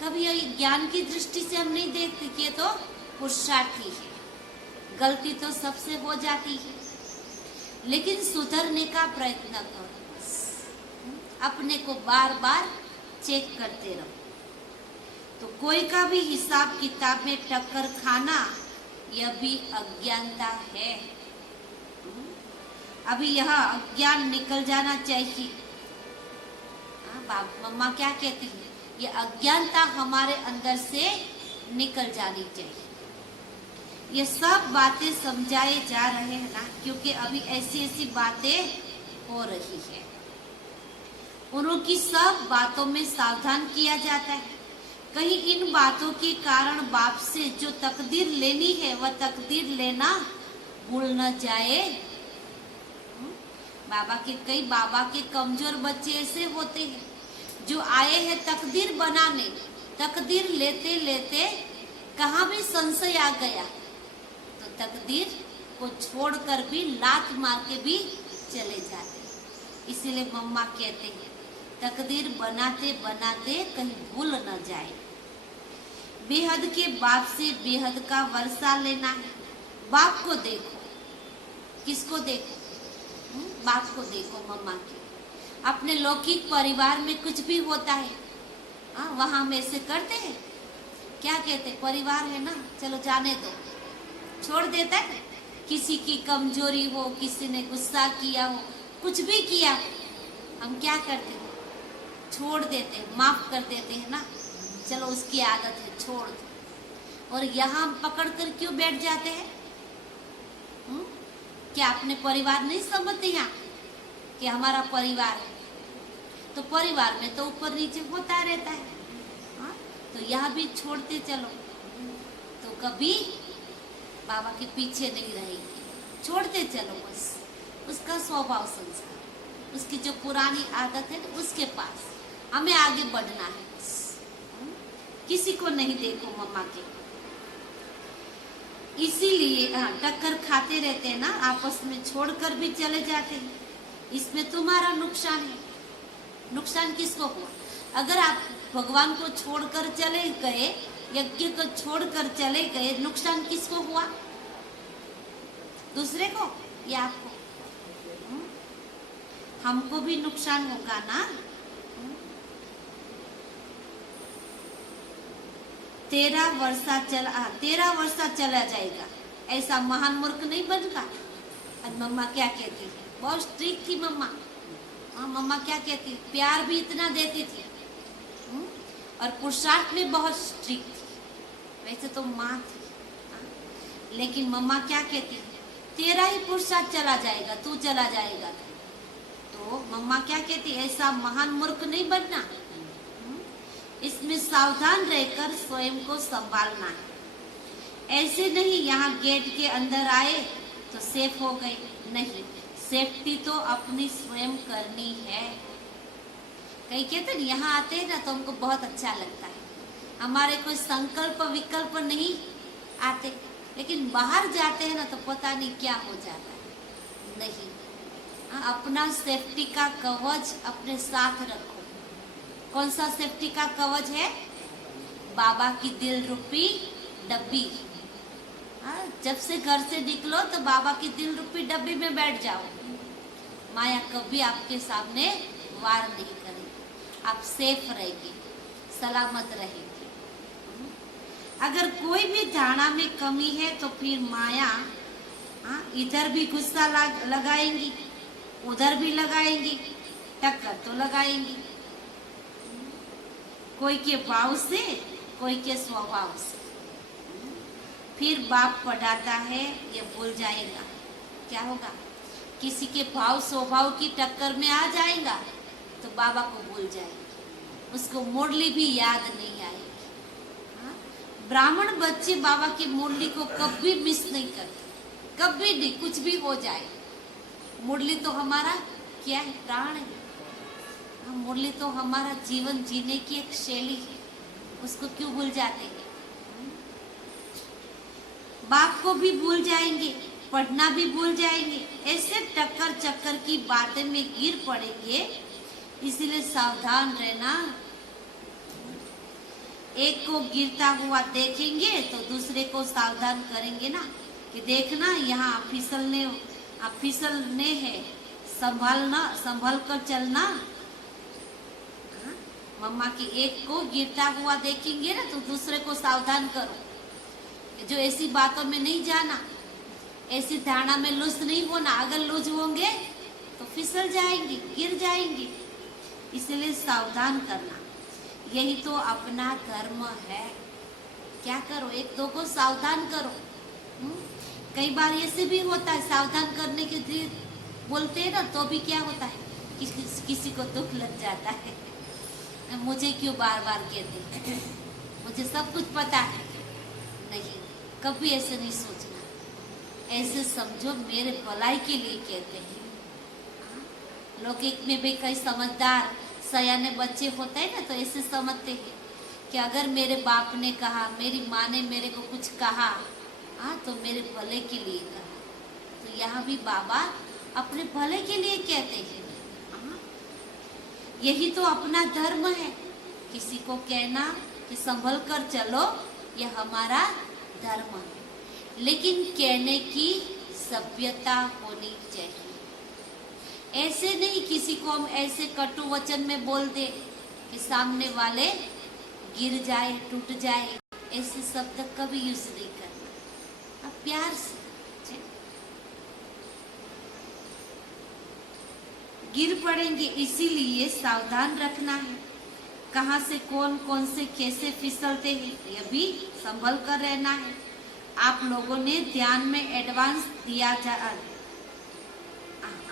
कभी ज्ञान की दृष्टि से हम नहीं देखते कि ये तो पुरुषार्थी है। गलती तो सबसे हो जाती है, लेकिन सुधरने का प्रयत्न करो, अपने को बार बार चेक करते रहो। तो कोई का भी हिसाब किताब में टक्कर खाना यह भी अज्ञानता है। अभी यह अज्ञान निकल जाना चाहिए। मम्मा क्या कहती है? ये अज्ञानता हमारे अंदर से निकल जानी चाहिए। ये सब बातें समझाए जा रहे हैं ना, क्योंकि अभी ऐसी ऐसी बातें हो रही है। उनकी सब बातों में सावधान किया जाता है। कहीं इन बातों के कारण बाप से जो तकदीर लेनी है वह तकदीर लेना भूल न जाए। बाबा के कमजोर बच्चे ऐसे होते हैं जो आए हैं तकदीर बनाने, तकदीर लेते लेते कहाँ भी संशय आ गया तो तकदीर को छोड़कर भी लात मार के भी चले जाते। इसीलिए मम्मा कहते हैं तकदीर बनाते बनाते कहीं भूल न जाए। बेहद के बाप से बेहद का वर्षा लेना है। बाप को देखो, किसको देखो? बाप को देखो, मम्मा के। अपने लौकिक परिवार में कुछ भी होता है, वहां हम ऐसे करते हैं? क्या कहते? परिवार है ना, चलो जाने दो, छोड़ देता है। किसी की कमजोरी हो, किसी ने गुस्सा किया हो, कुछ भी किया, हम क्या करते हैं? छोड़ देते हैं, माफ कर देते हैं ना, चलो उसकी आदत है, छोड़ दो। और यहाँ हम पकड़ कर क्यों बैठ जाते हैं? क्या अपने परिवार नहीं समझते यहाँ कि हमारा परिवार है? तो परिवार में तो ऊपर नीचे होता रहता है, तो यहाँ भी छोड़ते चलो तो कभी बाबा के पीछे नहीं रहेंगे। छोड़ते चलो बस, उसका स्वभाव संस्कार, उसकी जो पुरानी आदत है उसके पास हमें आगे बढ़ना है बस। किसी को नहीं देखो मम्मा के। इसीलिए टक्कर खाते रहते हैं ना, आपस में छोड़कर भी चले जाते हैं। इसमें तुम्हारा नुकसान है। नुकसान किसको हुआ? अगर आप भगवान को छोड़कर चले गए, यज्ञ को छोड़कर चले गए, नुकसान किसको हुआ? दूसरे को या आपको? हमको भी नुकसान होगा ना। 13 वर्षा चला जाएगा, ऐसा महान मूर्ख नहीं बनगा। और मम्मा क्या कहती है? बहुत स्ट्रिक्ट थी मम्मा। मम्मा क्या कहती? प्यार भी इतना देती थी, और पुरुषार्थ में बहुत स्ट्रिक्ट थी। वैसे तो माँ थी, लेकिन मम्मा क्या कहती है? तेरा ही पुरुषार्थ चला जाएगा, तू चला जाएगा। तो मम्मा क्या कहती? ऐसा महान मूर्ख नहीं बनना, इसमें सावधान रहकर स्वयं को संभालना है। ऐसे नहीं यहाँ गेट के अंदर आए तो सेफ हो गए, नहीं, सेफ्टी तो अपनी स्वयं करनी है। कई कहते हैं यहाँ आते हैं ना तो हमको बहुत अच्छा लगता है, हमारे कोई संकल्प विकल्प नहीं आते, लेकिन बाहर जाते हैं ना तो पता नहीं क्या हो जाता है। नहीं, अपना सेफ्टी का कवच अपने साथ रखो। कौन सा सेफ्टी का कवच है? बाबा की दिल रूपी डब्बी। जब से घर से निकलो तो बाबा की दिल रूपी डब्बी में बैठ जाओ। माया कभी आपके सामने वार नहीं करेगी, आप सेफ रहेंगे, सलामत रहेंगे। अगर कोई भी धारणा में कमी है तो फिर माया इधर भी गुस्सा लगाएंगी, उधर भी लगाएंगी, टक्कर तो लगाएंगी, कोई के भाव से, कोई के स्वभाव से। फिर बाप पढ़ाता है, ये भूल जाएगा, क्या होगा? किसी के भाव स्वभाव की टक्कर में आ जाएगा तो बाबा को भूल जाएगा, उसको मुरली भी याद नहीं आएगी। ब्राह्मण बच्चे बाबा की मुरली को कभी मिस नहीं करते, कभी नहीं, कुछ भी हो जाए। मुरली तो हमारा क्या है? प्राण है। मुरली तो हमारा जीवन जीने की एक शैली है, उसको क्यों भूल जाते हैं? बाप को भी भूल जाएंगे, पढ़ना भी भूल जाएंगे, ऐसे टक्कर चक्कर की बातें में गिर पड़ेंगे। इसलिए सावधान रहना। एक को गिरता हुआ देखेंगे तो दूसरे को सावधान करेंगे ना, कि देखना यहाँ फिसलने है, संभल कर चलना। मम्मा की एक को गिरता हुआ देखेंगे ना तो दूसरे को सावधान करो, जो ऐसी बातों में नहीं जाना, ऐसी धारणा में लूज नहीं होना। अगर लूज होंगे तो फिसल जाएंगे, गिर जाएंगे। इसलिए सावधान करना, यही तो अपना धर्म है। क्या करो? एक दो को सावधान करो। कई बार ऐसे भी होता है, सावधान करने के लिए बोलते हैं ना तो भी क्या होता है, किसी को दुख लग जाता है। मुझे क्यों बार बार कहते हैं, मुझे सब कुछ पता है। नहीं, कभी ऐसे नहीं सोचना, ऐसे समझो मेरे भलाई के लिए कहते हैं। लोग एक में भी कई समझदार सयाने बच्चे होते हैं ना तो ऐसे समझते हैं कि अगर मेरे बाप ने कहा, मेरी माँ ने मेरे को कुछ कहा, तो मेरे भले के लिए कहा। तो यहाँ भी बाबा अपने भले के लिए कहते हैं। यही तो अपना धर्म है, किसी को कहना कि संभल कर चलो, यह हमारा धर्म है। लेकिन कहने की सभ्यता होनी होनी चाहिए। ऐसे नहीं किसी को हम ऐसे कटु वचन में बोल दे कि सामने वाले गिर जाए, टूट जाए, ऐसे शब्द कभी यूज नहीं करना। अब प्यार से गिर पड़ेंगे, इसीलिए सावधान रखना है। कहाँ से कौन कौन से कैसे फिसलते हैं, यह भी संभल कर रहना है। आप लोगों ने ध्यान में एडवांस दिया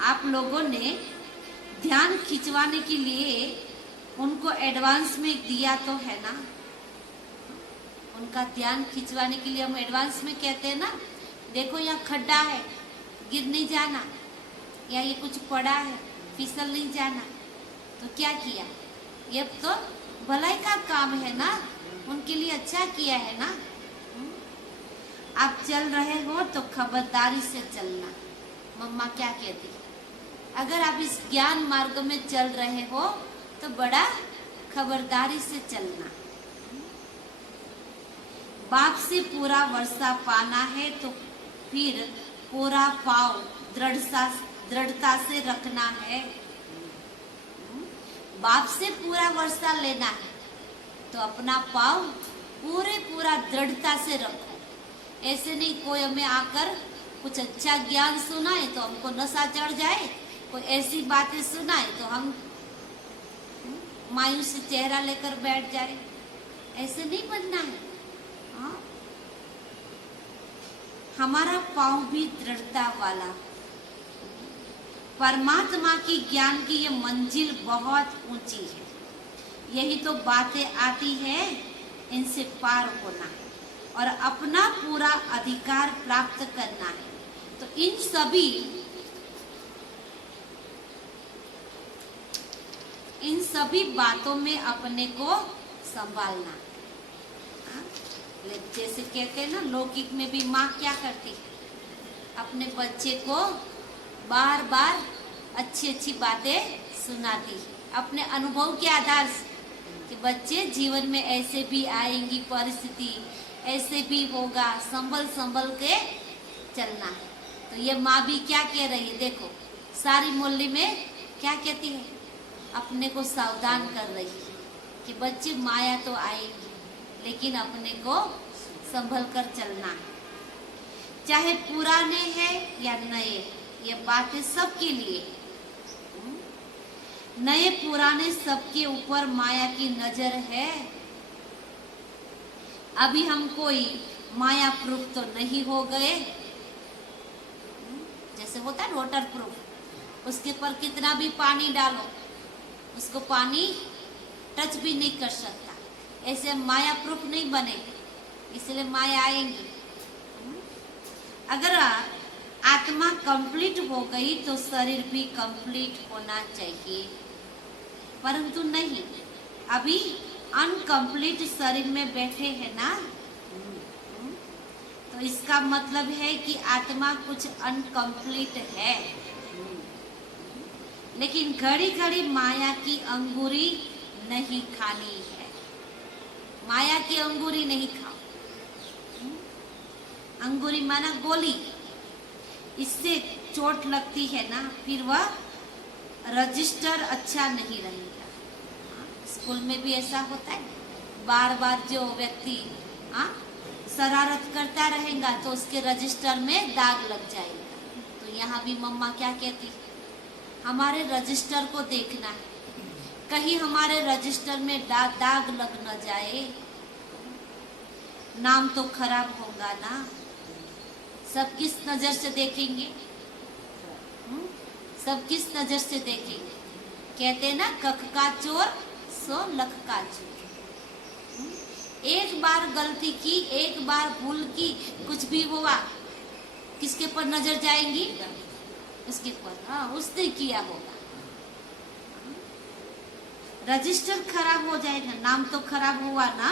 आप लोगों ने ध्यान खिंचवाने के लिए उनको एडवांस में दिया तो है ना। उनका ध्यान खिंचवाने के लिए हम एडवांस में कहते हैं ना, देखो यहाँ खड्डा है, गिर नहीं जाना, या ये कुछ पड़ा है, फिसल नहीं जाना। तो क्या किया, ये तो भलाई का काम है ना, उनके लिए अच्छा किया है ना। आप चल रहे हो तो खबरदारी से चलना। मम्मा क्या कहती, अगर आप इस ज्ञान मार्ग में चल रहे हो तो बड़ा खबरदारी से चलना। बाप से पूरा वर्षा पाना है तो फिर पूरा पाव दृढ़ता से रखना है। बाप से पूरा वर्षा लेना है तो अपना पाव पूरा दृढ़ता से रखो। ऐसे नहीं कोई हमें आकर कुछ अच्छा ज्ञान सुनाए तो हमको नशा चढ़ जाए, कोई ऐसी बातें सुनाए तो हम मायूस चेहरा लेकर बैठ जाए। ऐसे नहीं बनना है। हाँ? हमारा पांव भी दृढ़ता वाला। परमात्मा की ज्ञान की ये मंजिल बहुत ऊंची है। यही तो बातें आती है, इनसे पार होना है और अपना पूरा अधिकार प्राप्त करना है। तो इन सभी बातों में अपने को संभालना। जैसे कहते हैं ना, लौकिक में भी माँ क्या करती है, अपने बच्चे को बार बार अच्छी बातें सुनाती है अपने अनुभव के आधार से कि बच्चे जीवन में ऐसे भी आएंगी परिस्थिति, ऐसे भी होगा, संभल के चलना है। तो ये माँ भी क्या कह रही है, देखो सारी मोहल्ले में क्या कहती है, अपने को सावधान कर रही है कि बच्चे माया तो आएगी लेकिन अपने को संभल कर चलना है। चाहे पुराने हैं या नए, ये बातें सबके लिए। नए पुराने सबके ऊपर माया की नजर है। अभी हम कोई माया प्रूफ तो नहीं हो गए। जैसे होता है वाटर प्रूफ, उसके पर कितना भी पानी डालो उसको पानी टच भी नहीं कर सकता। ऐसे माया प्रूफ नहीं बने, इसलिए माया आएंगी। अगर आत्मा कंप्लीट हो गई तो शरीर भी कंप्लीट होना चाहिए, परंतु नहीं, अभी अनकंप्लीट शरीर में बैठे हैं ना, तो इसका मतलब है कि आत्मा कुछ अनकंप्लीट है। लेकिन घड़ी घड़ी माया की अंगूरी नहीं खानी है। माया की अंगूरी नहीं खाओ। अंगूरी माना गोली, इससे चोट लगती है ना, फिर वह रजिस्टर अच्छा नहीं रहेगा। स्कूल में भी ऐसा होता है, बार बार जो व्यक्ति शरारत करता रहेगा तो उसके रजिस्टर में दाग लग जाएगा। तो यहाँ भी मम्मा क्या कहती है, हमारे रजिस्टर को देखना है, कहीं हमारे रजिस्टर में दाग लग न जाए, नाम तो खराब होगा ना। सब किस नजर से देखेंगे, सब किस नजर से देखेंगे। कहते ना, कख का चोर सो लख का चोर। एक बार गलती की, एक बार भूल की, कुछ भी हुआ, किसके पर नजर जाएंगी, उसके पर। हाँ, उसने किया होगा। रजिस्टर खराब हो जाएगा, नाम तो खराब हुआ ना।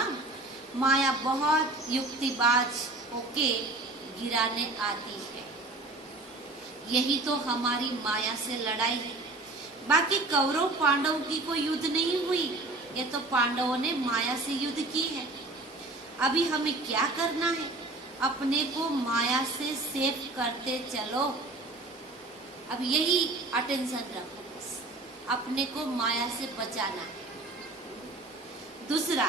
माया बहुत युक्तिबाज होके गिराने आती है। यही तो हमारी माया से लड़ाई है। बाकी कौरव पांडव की कोई युद्ध नहीं हुई, ये तो पांडवों ने माया से युद्ध की है। अभी हमें क्या करना है, अपने को माया से सेफ करते चलो। अब यही अटेंशन रखो, बस अपने को माया से बचाना है। दूसरा,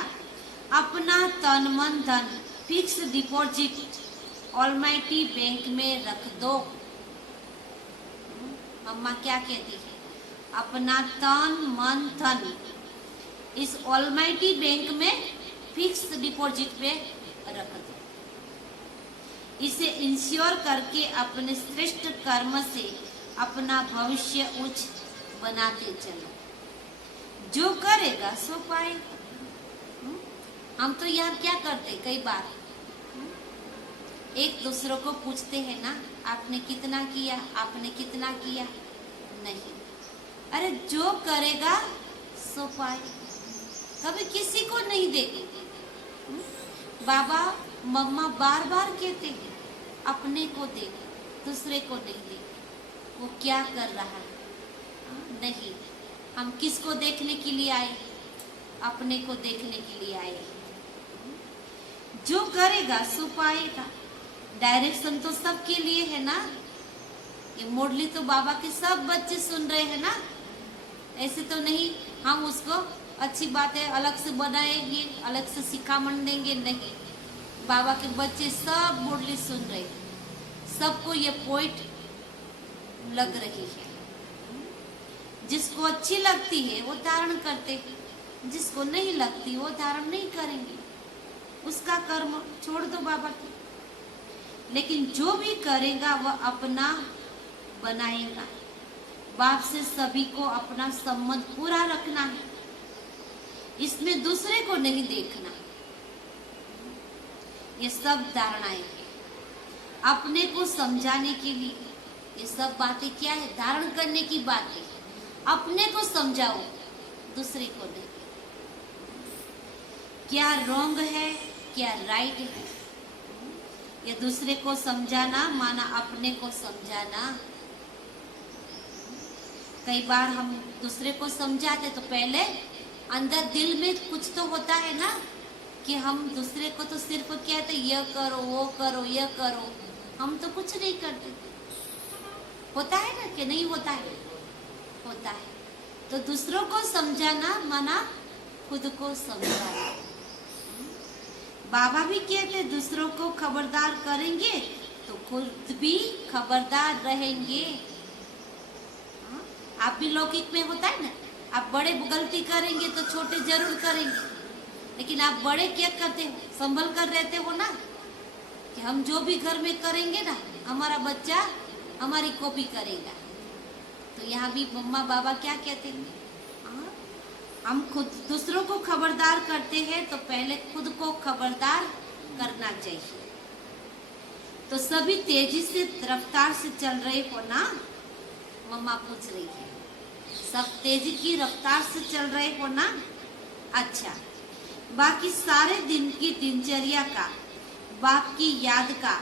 अपना तन मन धन फिक्स डिपॉजिट ऑलमाइटी बैंक में रख दो। मम्मा क्या कहती है? अपना तन मन धन इस ऑलमाइटी बैंक में फिक्स डिपॉजिट पे रख दो। इसे इंश्योर करके अपने श्रेष्ठ कर्म से अपना भविष्य उच्च बनाते चलो। जो करेगा सो पाएगा। हम तो यहाँ क्या करते, कई बार एक दूसरों को पूछते हैं ना, आपने कितना किया, आपने कितना किया? नहीं, अरे जो करेगा सो पाएगा। कभी किसी को नहीं देते। बाबा मम्मा बार बार कहते हैं अपने को दे, दूसरे को नहीं दे। वो क्या कर रहा है? नहीं, हम किसको देखने के लिए आए? अपने को देखने के लिए आए। जो करेगा सो पाएगा। डायरेक्शन तो सबके लिए है ना। ये मुरली तो बाबा के सब बच्चे सुन रहे हैं ना। ऐसे तो नहीं हम उसको अच्छी बातें अलग से बनाएंगे, अलग से सिखामण देंगे, नहीं। बाबा के बच्चे सब मुरली सुन रहे हैं, सबको ये पॉइंट लग रही है। जिसको अच्छी लगती है वो धारण करते हैं, जिसको नहीं लगती वो धारण नहीं करेंगे। उसका कर्म छोड़ दो बाबा की। लेकिन जो भी करेगा वह अपना बनाएगा। बाप से सभी को अपना संबंध पूरा रखना है, इसमें दूसरे को नहीं देखना। ये सब धारणाएं हैं अपने को समझाने के लिए। ये सब बातें क्या है? धारण करने की बातें। अपने को समझाओ, दूसरे को नहीं। क्या रॉन्ग है, क्या राइट है, ये दूसरे को समझाना माना अपने को समझाना। कई बार हम दूसरे को समझाते तो पहले अंदर दिल में कुछ तो होता है ना, कि हम दूसरे को तो सिर्फ कहते ये करो, वो करो, ये करो, हम तो कुछ नहीं करते। होता है ना कि नहीं होता है? होता है। तो दूसरों को समझाना माना खुद को समझाना। बाबा भी कहते दूसरों को खबरदार करेंगे तो खुद भी खबरदार रहेंगे। आप भी लौकिक में होता है ना, आप बड़े गलती करेंगे तो छोटे जरूर करेंगे, लेकिन आप बड़े क्या करते हो? संभल कर रहते हो ना, कि हम जो भी घर में करेंगे ना, हमारा बच्चा हमारी कॉपी करेगा। तो यहाँ भी मम्मा बाबा क्या कहते हैं? हम खुद दूसरों को खबरदार करते हैं तो पहले खुद को खबरदार करना चाहिए। तो सभी तेजी से रफ्तार से चल रहे हो ना? मम्मा पूछ रही है, सब तेजी की रफ्तार से चल रहे हो ना? अच्छा, बाकी सारे दिन की दिनचर्या का, बाप की याद का,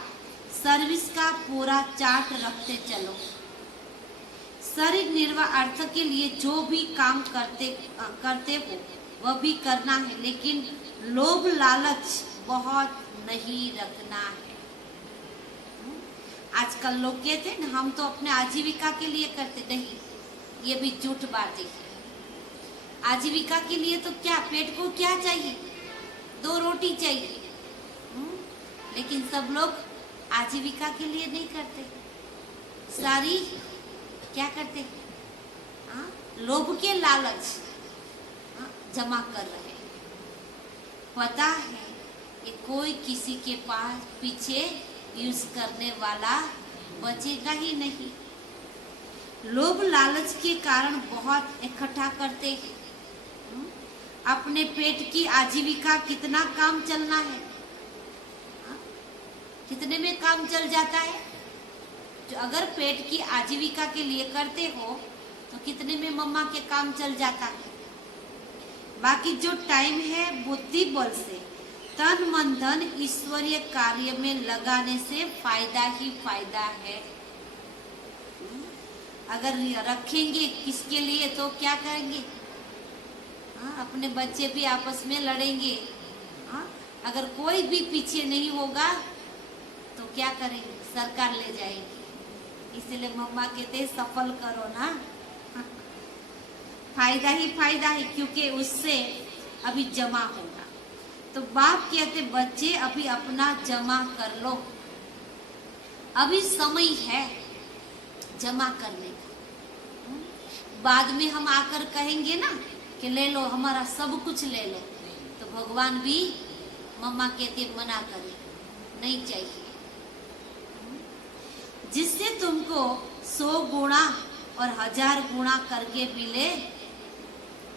सर्विस का पूरा चार्ट रखते चलो। शरीर निर्वाह अर्थ के लिए जो भी काम करते हो वह भी करना है, लेकिन लोभ लालच बहुत नहीं रखना है। आजकल लोग कहते हैं ना हम तो अपने आजीविका के लिए करते, नहीं, ये भी झूठ बातें है। आजीविका के लिए तो क्या, पेट को क्या चाहिए? 2 रोटी चाहिए। लेकिन सब लोग आजीविका के लिए नहीं करते, सारी क्या करते? लोभ के लालच जमा कर रहे हैं। पता है कि कोई किसी के पास पीछे यूज करने वाला बचेगा ही नहीं। लोभ लालच के कारण बहुत इकट्ठा करते हैं। अपने पेट की आजीविका कितना काम चलना है? कितने में काम चल जाता है? जो अगर पेट की आजीविका के लिए करते हो तो कितने में मम्मा के काम चल जाता है। बाकी जो टाइम है बुद्धि बल से तन मन धन ईश्वरीय कार्य में लगाने से फायदा ही फायदा है। अगर रखेंगे किसके लिए तो क्या करेंगे? अपने बच्चे भी आपस में लड़ेंगे। अगर कोई भी पीछे नहीं होगा तो क्या करेंगे? सरकार ले जाएगी। इसलिए मम्मा कहते हैं सफल करो ना। फायदा ही फायदा है, क्योंकि उससे अभी जमा होगा। तो बाप कहते बच्चे अभी अपना जमा कर लो, अभी समय है जमा करने का। बाद में हम आकर कहेंगे ना कि ले लो हमारा सब कुछ ले लो, तो भगवान भी मम्मा कहते मना करे, नहीं चाहिए। जिससे तुमको 100 गुणा और 1000 गुणा करके मिले,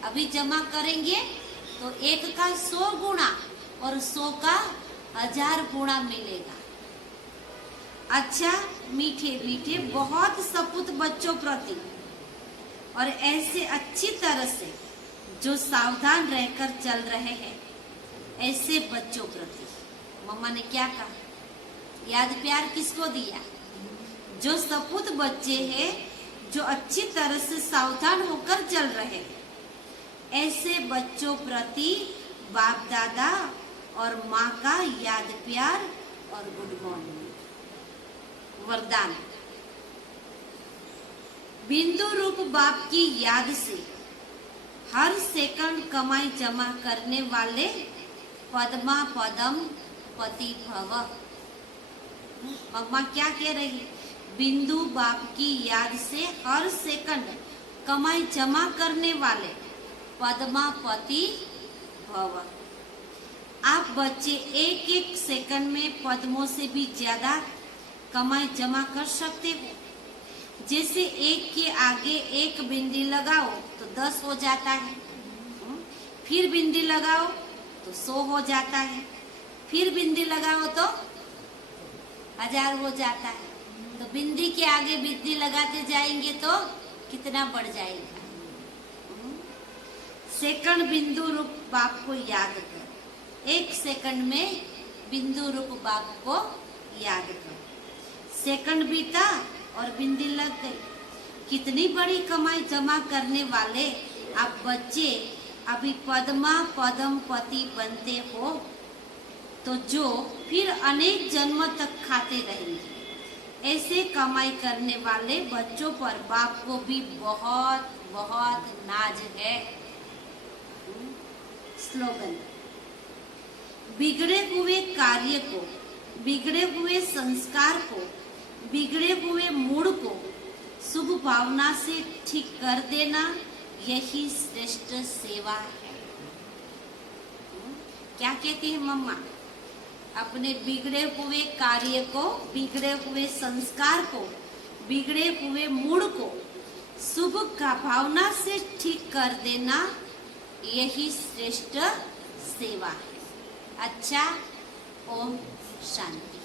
अभी जमा करेंगे तो 1 का 100 गुणा और 100 का 1000 गुणा मिलेगा। अच्छा मीठे मीठे बहुत सपूत बच्चों प्रति और ऐसे अच्छी तरह से जो सावधान रहकर चल रहे हैं, ऐसे बच्चों प्रति मम्मा ने क्या कहा? याद प्यार किसको दिया? जो सपूत बच्चे हैं, जो अच्छी तरह से सावधान होकर चल रहे हैं, ऐसे बच्चों प्रति बाप दादा और माँ का याद प्यार और गुड मॉर्निंग वरदान। बिंदु रूप बाप की याद से हर सेकंड कमाई जमा करने वाले पद्मा पदम पति भव। मम्मा क्या कह रही है? बिंदु बाप की याद से हर सेकंड कमाई जमा करने वाले पद्मा पति भव। आप बच्चे एक एक सेकंड में पद्मों से भी ज्यादा कमाई जमा कर सकते हो। जैसे एक के आगे एक बिंदी लगाओ तो 10 हो जाता है, फिर बिंदी लगाओ तो 100 हो जाता है, फिर बिंदी लगाओ तो 1000 हो जाता है। तो बिंदी के आगे बिंदी लगाते जाएंगे तो कितना बढ़ जाएगा। सेकंड बिंदु रूप बाप को याद कर, एक सेकंड में बिंदु रूप बाप को याद कर। सेकंड बीता और बिंदी लग गई। कितनी बड़ी कमाई जमा करने वाले आप बच्चे अभी पद्मा पदम पति बनते हो, तो जो फिर अनेक जन्म तक खाते रहेंगे। ऐसे कमाई करने वाले बच्चों पर बाप को भी बहुत बहुत नाज है। स्लोगन। बिगड़े हुए कार्य को, बिगड़े हुए संस्कार को, बिगड़े हुए मूड को शुभ भावना से ठीक कर देना, यही श्रेष्ठ सेवा है। क्या कहती है मम्मा? अपने बिगड़े हुए कार्य को, बिगड़े हुए संस्कार को, बिगड़े हुए मूड को शुभ का भावना से ठीक कर देना, यही श्रेष्ठ सेवा है। अच्छा, ओम शांति।